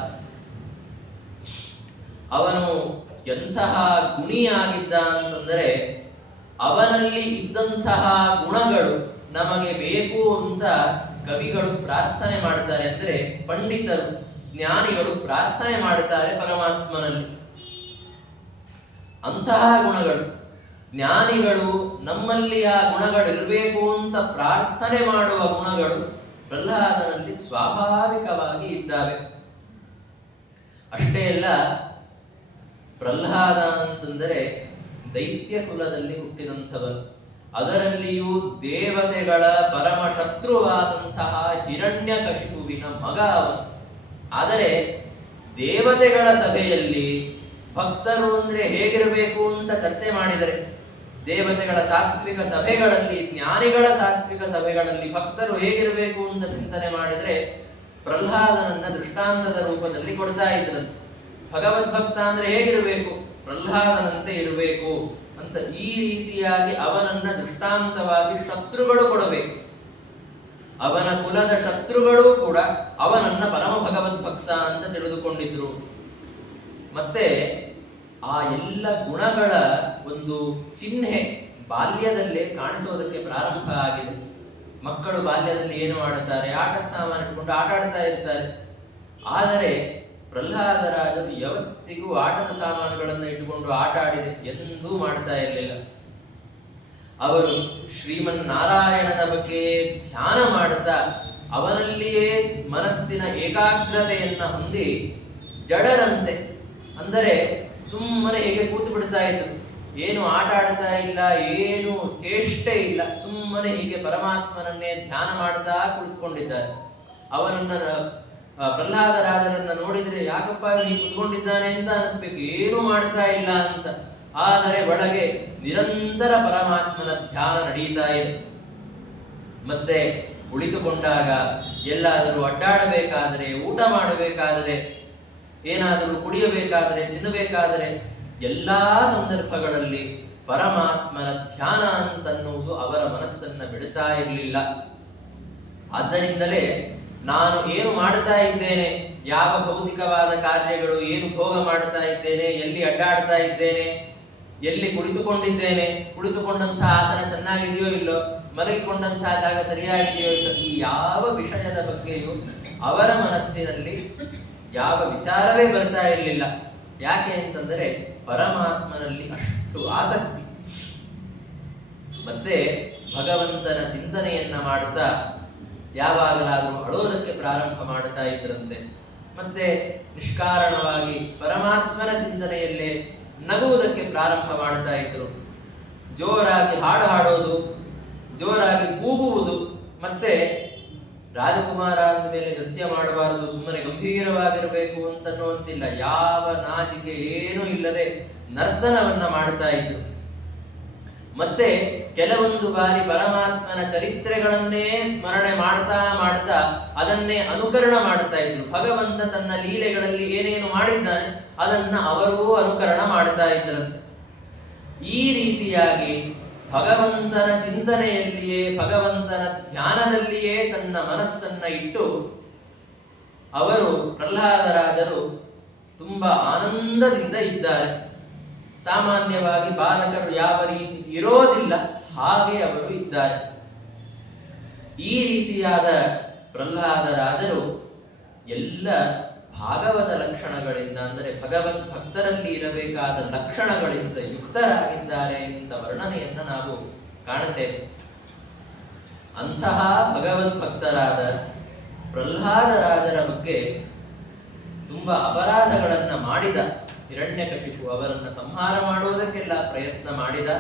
ಅವನು ಎಂತಹ ಗುಣಿಯಾಗಿದ್ದ ಅಂತಂದರೆ, ಅವನಲ್ಲಿ ಇದ್ದಂತಹ ಗುಣಗಳು ನಮಗೆ ಬೇಕು ಅಂತ ಕವಿಗಳು ಪ್ರಾರ್ಥನೆ ಮಾಡ್ತಾರೆ. ಅಂದರೆ ಪಂಡಿತರು, ಜ್ಞಾನಿಗಳು ಪ್ರಾರ್ಥನೆ ಮಾಡುತ್ತಾರೆ ಪರಮಾತ್ಮನಲ್ಲಿ. ಅಂತಹ ಗುಣಗಳು ಜ್ಞಾನಿಗಳು ನಮ್ಮಲ್ಲಿ ಆ ಗುಣಗಳಿರಬೇಕು ಅಂತ ಪ್ರಾರ್ಥನೆ ಮಾಡುವ ಗುಣಗಳು ಪ್ರಹ್ಲಾದನಲ್ಲಿ ಸ್ವಾಭಾವಿಕವಾಗಿ ಇದ್ದಾವೆ. ಅಷ್ಟೇ ಅಲ್ಲ, ಪ್ರಹ್ಲಾದ ಅಂತಂದರೆ ದೈತ್ಯ ಕುಲದಲ್ಲಿ ಹುಟ್ಟಿದಂಥವನು. ಅದರಲ್ಲಿಯೂ ದೇವತೆಗಳ ಪರಮ ಶತ್ರುವಾದಂತಹ ಹಿರಣ್ಯಕಶಿಪುವಿನ ಮಗ ಅವನು. ಆದರೆ ದೇವತೆಗಳ ಸಭೆಯಲ್ಲಿ ಭಕ್ತರು ಅಂದರೆ ಹೇಗಿರಬೇಕು ಅಂತ ಚರ್ಚೆ ಮಾಡಿದರೆ, ದೇವತೆಗಳ ಸಾತ್ವಿಕ ಸಭೆಗಳಲ್ಲಿ, ಜ್ಞಾನಿಗಳ ಸಾತ್ವಿಕ ಸಭೆಗಳಲ್ಲಿ ಭಕ್ತರು ಹೇಗಿರಬೇಕು ಅಂತ ಚಿಂತನೆ ಮಾಡಿದರೆ ಪ್ರಹ್ಲಾದನನ್ನ ದೃಷ್ಟಾಂತದ ರೂಪದಲ್ಲಿ ಕೊಡ್ತಾ ಇದ್ರಂತೆ. ಭಗವದ್ಭಕ್ತ ಅಂದ್ರೆ ಹೇಗಿರಬೇಕು, ಪ್ರಹ್ಲಾದನಂತೆ ಇರಬೇಕು ಅಂತ ಈ ರೀತಿಯಾಗಿ ಅವನನ್ನ ದೃಷ್ಟಾಂತವಾಗಿ ಶತ್ರುಗಳು ಕೊಡಬೇಕು. ಅವನ ಕುಲದ ಶತ್ರುಗಳು ಕೂಡ ಅವನನ್ನ ಪರಮ ಭಗವದ್ಭಕ್ತ ಅಂತ ತಿಳಿದುಕೊಂಡಿದ್ರು. ಮತ್ತೆ ಆ ಎಲ್ಲ ಗುಣಗಳ ಒಂದು ಚಿಹ್ನೆ ಬಾಲ್ಯದಲ್ಲೇ ಕಾಣಿಸೋದಕ್ಕೆ ಪ್ರಾರಂಭ ಆಗಿದೆ. ಮಕ್ಕಳು ಬಾಲ್ಯದಲ್ಲಿ ಏನು ಮಾಡುತ್ತಾರೆ, ಆಟದ ಸಾಮಾನು ಇಟ್ಕೊಂಡು ಆಟ ಆಡ್ತಾ ಇರ್ತಾರೆ. ಆದರೆ ಪ್ರಹ್ಲಾದರಾಜರು ಯಾವತ್ತಿಗೂ ಆಟದ ಸಾಮಾನುಗಳನ್ನು ಇಟ್ಟುಕೊಂಡು ಆಟ ಆಡಿದೆ ಎಂದೂ ಮಾಡ್ತಾ ಇರಲಿಲ್ಲ. ಅವರು ಶ್ರೀಮನ್ನಾರಾಯಣನ ಬಗ್ಗೆ ಧ್ಯಾನ ಮಾಡುತ್ತಾ ಅವನಲ್ಲಿಯೇ ಮನಸ್ಸಿನ ಏಕಾಗ್ರತೆಯನ್ನ ಹೊಂದಿ ಜಡರಂತೆ, ಅಂದರೆ ಸುಮ್ಮನೆ ಹೇಗೆ ಕೂತು ಬಿಡ್ತಾ ಇದ್ರು. ಏನು ಆಟ ಆಡ್ತಾ ಇಲ್ಲ, ಏನು ಚೇಷ್ಟೆ ಇಲ್ಲ, ಸುಮ್ಮನೆ ಹೀಗೆ ಪರಮಾತ್ಮನನ್ನೇ ಧ್ಯಾನ ಮಾಡ್ತಾ ಕುಳಿತುಕೊಂಡಿದ್ದಾರೆ. ಅವನನ್ನ ಪ್ರಹ್ಲಾದರಾಜರನ್ನ ನೋಡಿದರೆ ಯಾಕಪ್ಪ ಹೀಗೆ ಕುತ್ಕೊಂಡಿದ್ದಾನೆ ಅಂತ ಅನಿಸ್ಬೇಕು, ಏನು ಮಾಡ್ತಾ ಇಲ್ಲ ಅಂತ. ಆದರೆ ಒಳಗೆ ನಿರಂತರ ಪರಮಾತ್ಮನ ಧ್ಯಾನ ನಡೀತಾ ಇದೆ. ಮತ್ತೆ ಕುಳಿತುಕೊಂಡಾಗ, ಎಲ್ಲಾದರೂ ಅಡ್ಡಾಡಬೇಕಾದರೆ, ಊಟ ಮಾಡಬೇಕಾದರೆ, ಏನಾದರೂ ಕುಡಿಯಬೇಕಾದರೆ, ತಿನ್ನಬೇಕಾದರೆ, ಎಲ್ಲ ಸಂದರ್ಭಗಳಲ್ಲಿ ಪರಮಾತ್ಮನ ಧ್ಯಾನ ಅಂತನ್ನುವುದು ಅವರ ಮನಸ್ಸನ್ನ ಬಿಡ್ತಾ ಇರಲಿಲ್ಲ. ಆದ್ದರಿಂದಲೇ ನಾನು ಏನು ಮಾಡ್ತಾ ಇದ್ದೇನೆ, ಯಾವ ಭೌತಿಕವಾದ ಕಾರ್ಯಗಳು, ಏನು ಭೋಗ ಮಾಡ್ತಾ ಇದ್ದೇನೆ, ಎಲ್ಲಿ ಅಡ್ಡಾಡ್ತಾ ಇದ್ದೇನೆ, ಎಲ್ಲಿ ಕುಳಿತುಕೊಂಡಿದ್ದೇನೆ, ಕುಳಿತುಕೊಂಡಂತಹ ಆಸನ ಚೆನ್ನಾಗಿದೆಯೋ ಇಲ್ಲೋ, ಮಲಗಿಕೊಂಡಂತಹ ಜಾಗ ಸರಿಯಾಗಿದೆಯೋ ಇಲ್ಲೋ, ಈ ಯಾವ ವಿಷಯದ ಬಗ್ಗೆಯೂ ಅವರ ಮನಸ್ಸಿನಲ್ಲಿ ಯಾವ ವಿಚಾರವೇ ಬರ್ತಾ ಇರಲಿಲ್ಲ. ಯಾಕೆ ಅಂತಂದರೆ ಪರಮಾತ್ಮನಲ್ಲಿ ಅಷ್ಟು ಆಸಕ್ತಿ. ಮತ್ತೆ ಭಗವಂತನ ಚಿಂತನೆಯನ್ನ ಮಾಡುತ್ತಾ ಯಾವಾಗಲಾದರೂ ಅಳೋದಕ್ಕೆ ಪ್ರಾರಂಭ ಮಾಡುತ್ತಾ ಇದ್ರಂತೆ. ಮತ್ತೆ ನಿಷ್ಕಾರಣವಾಗಿ ಪರಮಾತ್ಮನ ಚಿಂತನೆಯಲ್ಲೇ ನಗುವುದಕ್ಕೆ ಪ್ರಾರಂಭ ಮಾಡುತ್ತಾ ಇದ್ರು. ಜೋರಾಗಿ ಹಾಡು ಹಾಡೋದು, ಜೋರಾಗಿ ಕೂಗುವುದು, ಮತ್ತೆ ರಾಜಕುಮಾರ ಅಂದ ಮೇಲೆ ನೃತ್ಯ ಮಾಡಬಾರದು, ಸುಮ್ಮನೆ ಗಂಭೀರವಾಗಿರಬೇಕು ಅಂತನ್ನುವಂತಿಲ್ಲ, ಯಾವ ನಾಚಿಕೆ ಏನೂ ಇಲ್ಲದೆ ನರ್ತನವನ್ನ ಮಾಡುತ್ತಾ ಇದ್ರು. ಮತ್ತೆ ಕೆಲವೊಂದು ಬಾರಿ ಪರಮಾತ್ಮನ ಚರಿತ್ರೆಗಳನ್ನೇ ಸ್ಮರಣೆ ಮಾಡ್ತಾ ಮಾಡ್ತಾ ಅದನ್ನೇ ಅನುಕರಣ ಮಾಡುತ್ತಾ ಇದ್ರು. ಭಗವಂತ ತನ್ನ ಲೀಲೆಗಳಲ್ಲಿ ಏನೇನು ಮಾಡಿದ್ದಾನೆ ಅದನ್ನ ಅವರೂ ಅನುಕರಣ ಮಾಡುತ್ತಾ ಇದ್ರಂತೆ. ಈ ರೀತಿಯಾಗಿ ಭಗವಂತನ ಚಿಂತನೆಯಲ್ಲಿಯೇ, ಭಗವಂತನ ಧ್ಯಾನದಲ್ಲಿಯೇ ತನ್ನ ಮನಸ್ಸನ್ನ ಇಟ್ಟು ಅವರು ಪ್ರಹ್ಲಾದರಾಜರು ತುಂಬಾ ಆನಂದದಿಂದ ಇದ್ದಾರೆ. ಸಾಮಾನ್ಯವಾಗಿ ಬಾಲಕರು ಯಾವ ರೀತಿ ಇರೋದಿಲ್ಲ ಹಾಗೆ ಅವರು ಇದ್ದಾರೆ. ಈ ರೀತಿಯಾದ ಪ್ರಹ್ಲಾದರಾಜರು ಎಲ್ಲ ಭಾಗವತ ಲಕ್ಷಣಗಳಿಂದ, ಅಂದರೆ ಭಗವದ್ ಭಕ್ತರಲ್ಲಿ ಇರಬೇಕಾದ ಲಕ್ಷಣಗಳಿಂದ ಯುಕ್ತರಾಗಿದ್ದಾರೆ ಅಂತ ವರ್ಣನೆಯನ್ನ ನಾವು ಕಾಣುತ್ತೇವೆ. ಅಂತಹ ಭಗವದ್ಭಕ್ತರಾದ ಪ್ರಹ್ಲಾದರಾಜರ ಬಗ್ಗೆ ತುಂಬ ಅಪರಾಧಗಳನ್ನು ಮಾಡಿದ ಹಿರಣ್ಯಕಶಿಪು ಅವರನ್ನು ಸಂಹಾರ ಮಾಡುವುದಕ್ಕೆಲ್ಲ ಪ್ರಯತ್ನ ಮಾಡಿದ.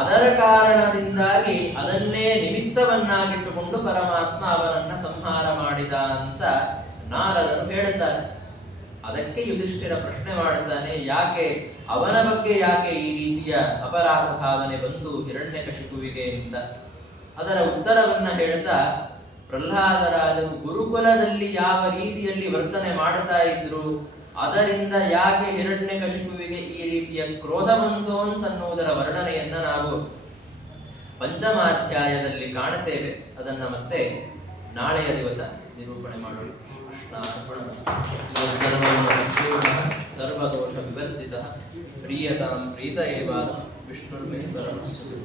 ಅದರ ಕಾರಣದಿಂದಾಗಿ ಅದನ್ನೇ ನಿಮಿತ್ತವನ್ನಾಗಿಟ್ಟುಕೊಂಡು ಪರಮಾತ್ಮ ಅವರನ್ನು ಸಂಹಾರ ಮಾಡಿದ ಅಂತ ನಾರದರು ಹೇಳುತ್ತಾರೆ. ಅದಕ್ಕೆ ಯುಧಿಷ್ಠಿರ ಪ್ರಶ್ನೆ ಮಾಡುತ್ತಾನೆ, ಯಾಕೆ ಅವನ ಬಗ್ಗೆ ಯಾಕೆ ಈ ರೀತಿಯ ಅಪರಾಧ ಭಾವನೆ ಬಂತು ಹಿರಣ್ಯಕಶಿಪುವಿಗೆ ಅಂತ. ಅದರ ಉತ್ತರವನ್ನ ಹೇಳ್ತಾ, ಪ್ರಹ್ಲಾದರಾಜರು ಗುರುಕುಲದಲ್ಲಿ ಯಾವ ರೀತಿಯಲ್ಲಿ ವರ್ತನೆ ಮಾಡ್ತಾ ಇದ್ರು, ಅದರಿಂದ ಯಾಕೆ ಹಿರಣ್ಯಕಶಿಪುವಿಗೆ ಈ ರೀತಿಯ ಕ್ರೋಧ ಬಂತು ಅಂತನ್ನುವುದರ ವರ್ಣನೆಯನ್ನ ನಾವು ಪಂಚಮಾಧ್ಯಾಯದಲ್ಲಿ ಕಾಣುತ್ತೇವೆ. ಅದನ್ನ ಮತ್ತೆ ನಾಳೆಯ ದಿವಸ ನಿರೂಪಣೆ ಮಾಡೋಣ. ಸರ್ವದೋಷ ವಿವರ್ಜಿತ ಪ್ರಿಯತಾಂ ಪ್ರೀತ ಏವ ವಿಷ್ಣುರ್ಮೇ ಪರಮಸ್ತು.